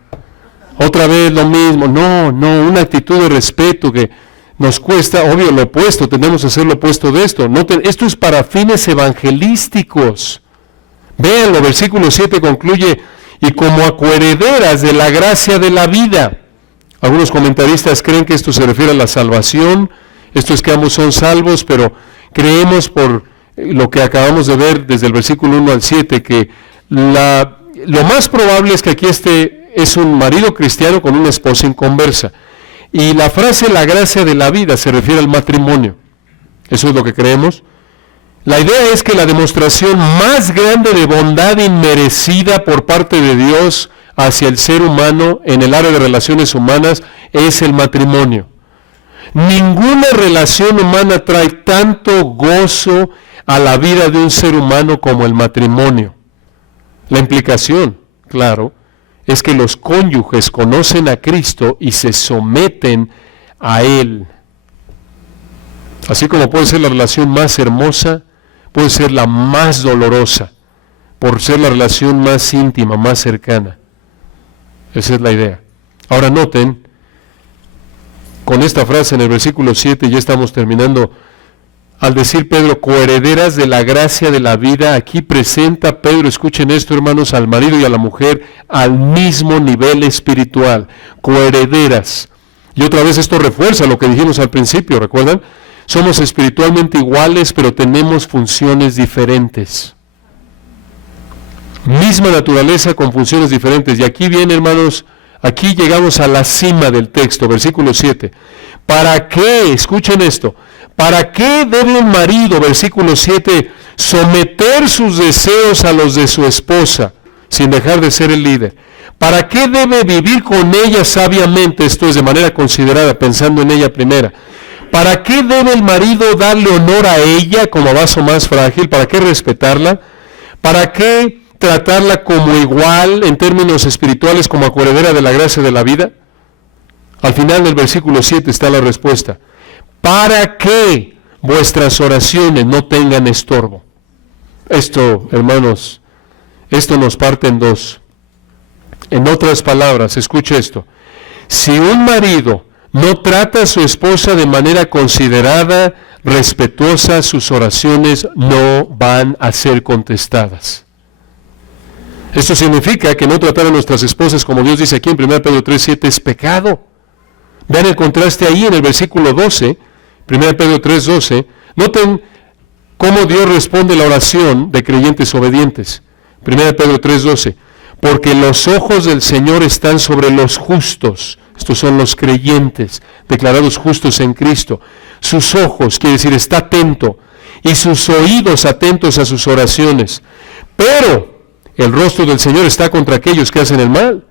Otra vez lo mismo. No, una actitud de respeto que nos cuesta, obvio, lo opuesto, tenemos que hacer lo opuesto de esto. Esto es para fines evangelísticos. Véanlo, versículo 7 concluye, y como a coherederas de la gracia de la vida. Algunos comentaristas creen que esto se refiere a la salvación, esto es que ambos son salvos, pero creemos por lo que acabamos de ver desde el versículo 1 al 7, que lo más probable es que aquí es un marido cristiano con una esposa inconversa. Y la frase la gracia de la vida se refiere al matrimonio. Eso es lo que creemos. La idea es que la demostración más grande de bondad inmerecida por parte de Dios hacia el ser humano en el área de relaciones humanas es el matrimonio. Ninguna relación humana trae tanto gozo a la vida de un ser humano como el matrimonio. La implicación, claro, es que los cónyuges conocen a Cristo y se someten a Él. Así como puede ser la relación más hermosa, puede ser la más dolorosa, por ser la relación más íntima, más cercana. Esa es la idea. Ahora noten, con esta frase en el versículo 7, ya estamos terminando, al decir Pedro, coherederas de la gracia de la vida, aquí presenta Pedro, escuchen esto hermanos, al marido y a la mujer al mismo nivel espiritual, coherederas. Y otra vez esto refuerza lo que dijimos al principio, ¿recuerdan? Somos espiritualmente iguales, pero tenemos funciones diferentes. Misma naturaleza con funciones diferentes. Y aquí viene, hermanos, aquí llegamos a la cima del texto, versículo 7. ¿Para qué? Escuchen esto. ¿Para qué debe un marido, versículo 7, someter sus deseos a los de su esposa, sin dejar de ser el líder? ¿Para qué debe vivir con ella sabiamente? Esto es de manera considerada, pensando en ella primera. ¿Para qué debe el marido darle honor a ella como vaso más frágil? ¿Para qué respetarla? ¿Para qué tratarla como igual en términos espirituales, como coheredera de la gracia de la vida? Al final del versículo 7 está la respuesta. Para que vuestras oraciones no tengan estorbo. Esto, hermanos, esto nos parte en dos. En otras palabras, escuche esto. Si un marido no trata a su esposa de manera considerada, respetuosa, sus oraciones no van a ser contestadas. Esto significa que no tratar a nuestras esposas, como Dios dice aquí en 1 Pedro 3:7, es pecado. Vean el contraste ahí en el versículo 12, 1 Pedro 3:12. Noten cómo Dios responde la oración de creyentes obedientes. 1 Pedro 3:12. Porque los ojos del Señor están sobre los justos. Estos son los creyentes, declarados justos en Cristo. Sus ojos, quiere decir, está atento, y sus oídos atentos a sus oraciones. Pero el rostro del Señor está contra aquellos que hacen el mal.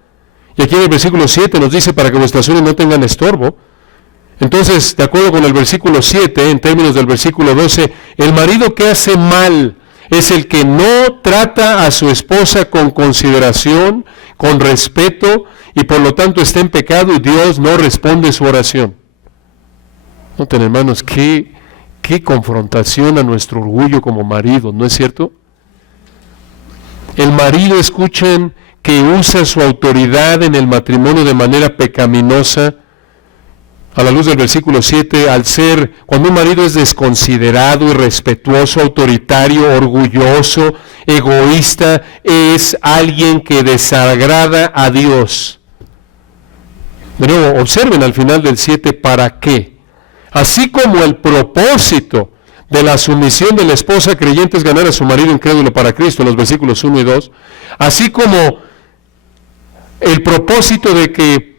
Y aquí en el versículo 7 nos dice para que vuestras oraciones no tengan estorbo. Entonces, de acuerdo con el versículo 7, en términos del versículo 12, el marido que hace mal es el que no trata a su esposa con consideración, con respeto, y por lo tanto está en pecado y Dios no responde su oración. Noten, hermanos, qué confrontación a nuestro orgullo como marido, ¿no es cierto? El marido, escuchen, que usa su autoridad en el matrimonio de manera pecaminosa, a la luz del versículo 7, cuando un marido es desconsiderado, irrespetuoso, autoritario, orgulloso, egoísta, es alguien que desagrada a Dios. De nuevo, observen al final del 7, ¿para qué? Así como el propósito de la sumisión de la esposa creyente es ganar a su marido incrédulo para Cristo, en los versículos 1 y 2, así como el propósito de que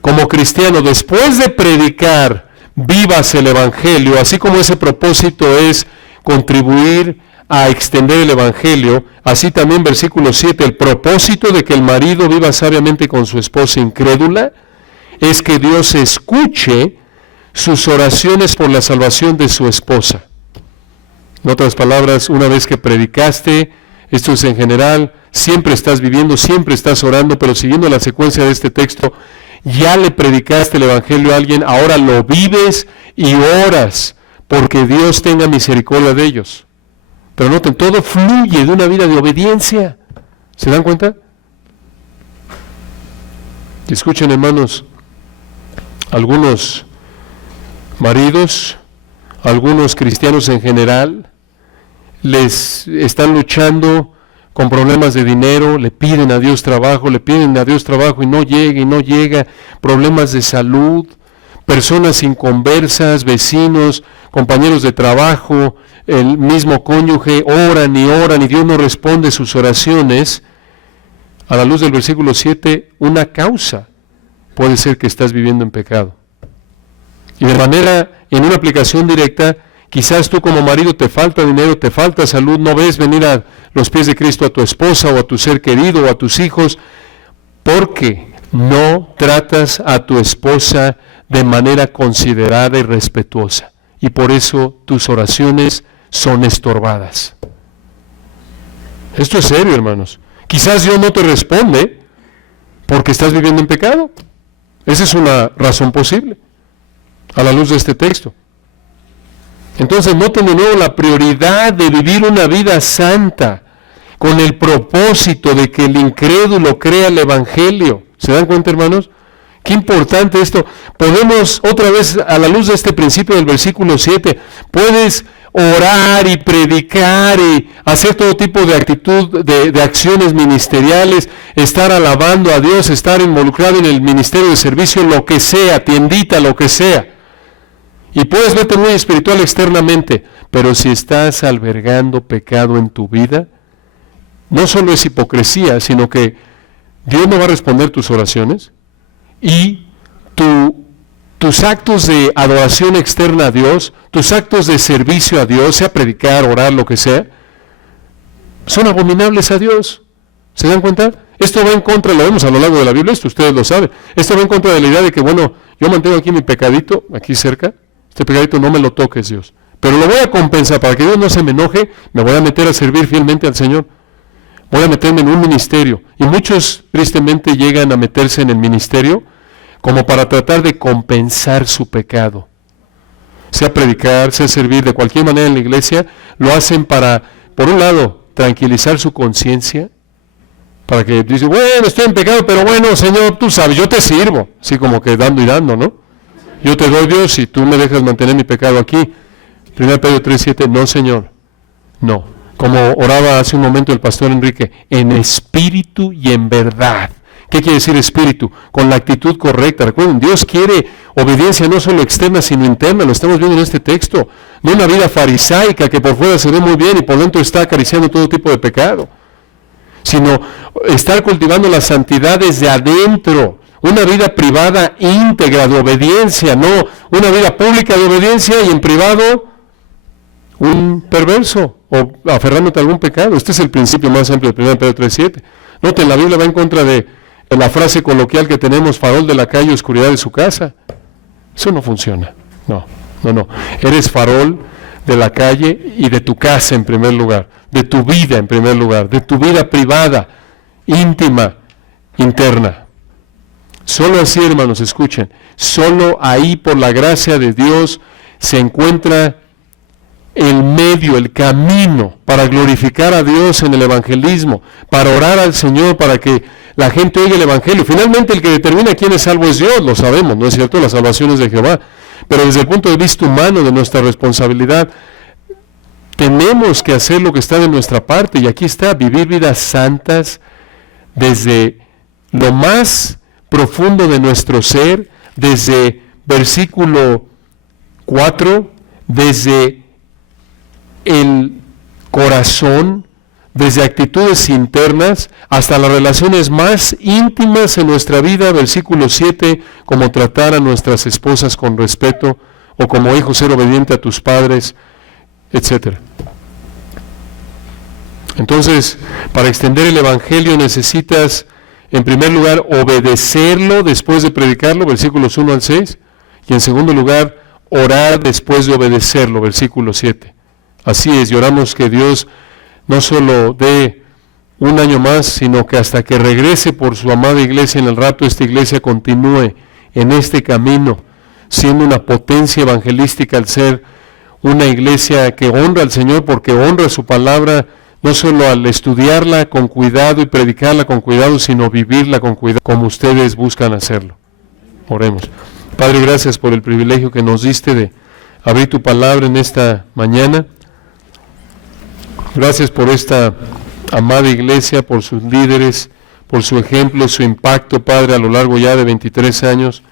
como cristiano, después de predicar, vivas el Evangelio, así como ese propósito es contribuir a extender el Evangelio, así también versículo 7, el propósito de que el marido viva sabiamente con su esposa incrédula, es que Dios escuche sus oraciones por la salvación de su esposa. En otras palabras, una vez que predicaste, esto es en general, siempre estás viviendo, siempre estás orando, pero siguiendo la secuencia de este texto, ya le predicaste el Evangelio a alguien, ahora lo vives y oras porque Dios tenga misericordia de ellos. Pero noten, todo fluye de una vida de obediencia. ¿Se dan cuenta? Y escuchen, hermanos, algunos maridos, algunos cristianos en general, les están luchando con problemas de dinero, le piden a Dios trabajo y no llega, problemas de salud, personas inconversas, vecinos, compañeros de trabajo, el mismo cónyuge, oran y Dios no responde sus oraciones. A la luz del versículo 7, una causa puede ser que estás viviendo en pecado. Y de manera, en una aplicación directa, quizás tú como marido te falta dinero, te falta salud, no ves venir a los pies de Cristo a tu esposa o a tu ser querido o a tus hijos, porque no tratas a tu esposa de manera considerada y respetuosa. Y por eso tus oraciones son estorbadas. Esto es serio, hermanos. Quizás Dios no te responde porque estás viviendo en pecado. Esa es una razón posible, a la luz de este texto. Entonces noten de nuevo la prioridad de vivir una vida santa con el propósito de que el incrédulo crea el Evangelio. ¿Se dan cuenta, hermanos? Qué importante esto. Podemos, otra vez, a la luz de este principio del versículo 7, puedes orar y predicar y hacer todo tipo de actitud, de acciones ministeriales, estar alabando a Dios, estar involucrado en el ministerio de servicio, lo que sea, tiendita, lo que sea. Y puedes verte muy espiritual externamente, pero si estás albergando pecado en tu vida, no solo es hipocresía, sino que Dios no va a responder tus oraciones y tus actos de adoración externa a Dios, tus actos de servicio a Dios, sea predicar, orar, lo que sea, son abominables a Dios. ¿Se dan cuenta? Esto va en contra, lo vemos a lo largo de la Biblia, esto ustedes lo saben, esto va en contra de la idea de que, bueno, yo mantengo aquí mi pecadito, aquí cerca, este pecadito no me lo toques, Dios, pero lo voy a compensar para que Dios no se me enoje, me voy a meter a servir fielmente al Señor, voy a meterme en un ministerio, y muchos tristemente llegan a meterse en el ministerio como para tratar de compensar su pecado, sea predicar, sea servir, de cualquier manera en la iglesia, lo hacen para, por un lado, tranquilizar su conciencia, para que dice, bueno, estoy en pecado, pero bueno, Señor, tú sabes, yo te sirvo, así como que dando y dando, ¿no? Yo te doy, Dios, y tú me dejas mantener mi pecado aquí. 1 Pedro 3:7, no, Señor, no. Como oraba hace un momento el pastor Enrique, en espíritu y en verdad. ¿Qué quiere decir espíritu? Con la actitud correcta. Recuerden, Dios quiere obediencia no solo externa, sino interna. Lo estamos viendo en este texto. No una vida farisaica que por fuera se ve muy bien y por dentro está acariciando todo tipo de pecado, sino estar cultivando la santidad desde adentro, Una vida privada íntegra de obediencia, no una vida pública de obediencia y en privado un perverso o aferrándote a algún pecado. Este es el principio más amplio de 1 Pedro 3:7. Noten, la Biblia va en contra de la frase coloquial que tenemos, farol de la calle, oscuridad de su casa. Eso no funciona. No. Eres farol de la calle y de tu casa en primer lugar, de tu vida en primer lugar, de tu vida privada, íntima, interna. Solo así, hermanos, escuchen, solo ahí por la gracia de Dios se encuentra el medio, el camino para glorificar a Dios en el evangelismo, para orar al Señor, para que la gente oiga el evangelio. Finalmente el que determina quién es salvo es Dios, lo sabemos, ¿no es cierto? La salvación es de Jehová. Pero desde el punto de vista humano, de nuestra responsabilidad, tenemos que hacer lo que está de nuestra parte, y aquí está, vivir vidas santas desde lo más profundo de nuestro ser, desde versículo 4, desde el corazón, desde actitudes internas hasta las relaciones más íntimas en nuestra vida, versículo 7, como tratar a nuestras esposas con respeto, o como hijo ser obediente a tus padres, etc. Entonces, para extender el evangelio necesitas, en primer lugar, obedecerlo después de predicarlo, versículos 1 al 6, y en segundo lugar, orar después de obedecerlo, versículo 7. Así es, y oramos que Dios no solo dé un año más, sino que hasta que regrese por su amada iglesia en el rapto, esta iglesia continúe en este camino, siendo una potencia evangelística al ser una iglesia que honra al Señor, porque honra su palabra, no solo al estudiarla con cuidado y predicarla con cuidado, sino vivirla con cuidado, como ustedes buscan hacerlo. Oremos. Padre, gracias por el privilegio que nos diste de abrir tu palabra en esta mañana. Gracias por esta amada iglesia, por sus líderes, por su ejemplo, su impacto, Padre, a lo largo ya de 23 años.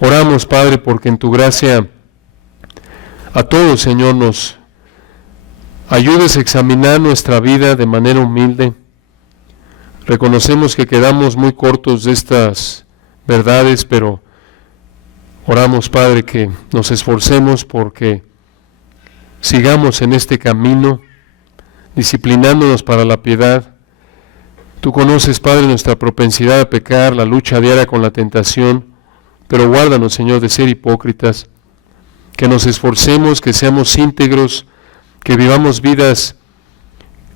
Oramos, Padre, porque en tu gracia a todos, Señor, nos ayudes a examinar nuestra vida de manera humilde. Reconocemos que quedamos muy cortos de estas verdades, pero oramos, Padre, que nos esforcemos porque sigamos en este camino, disciplinándonos para la piedad. Tú conoces, Padre, nuestra propensidad a pecar, la lucha diaria con la tentación, pero guárdanos, Señor, de ser hipócritas, que nos esforcemos, que seamos íntegros, que vivamos vidas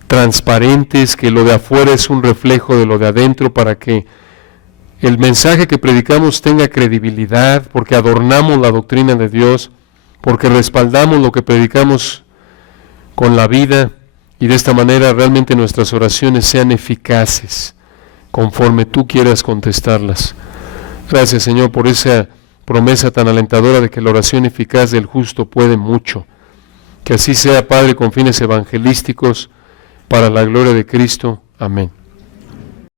transparentes, que lo de afuera es un reflejo de lo de adentro, para que el mensaje que predicamos tenga credibilidad, porque adornamos la doctrina de Dios, porque respaldamos lo que predicamos con la vida, y de esta manera realmente nuestras oraciones sean eficaces, conforme tú quieras contestarlas. Gracias, Señor, por esa promesa tan alentadora de que la oración eficaz del justo puede mucho. Que así sea, Padre, con fines evangelísticos, para la gloria de Cristo. Amén.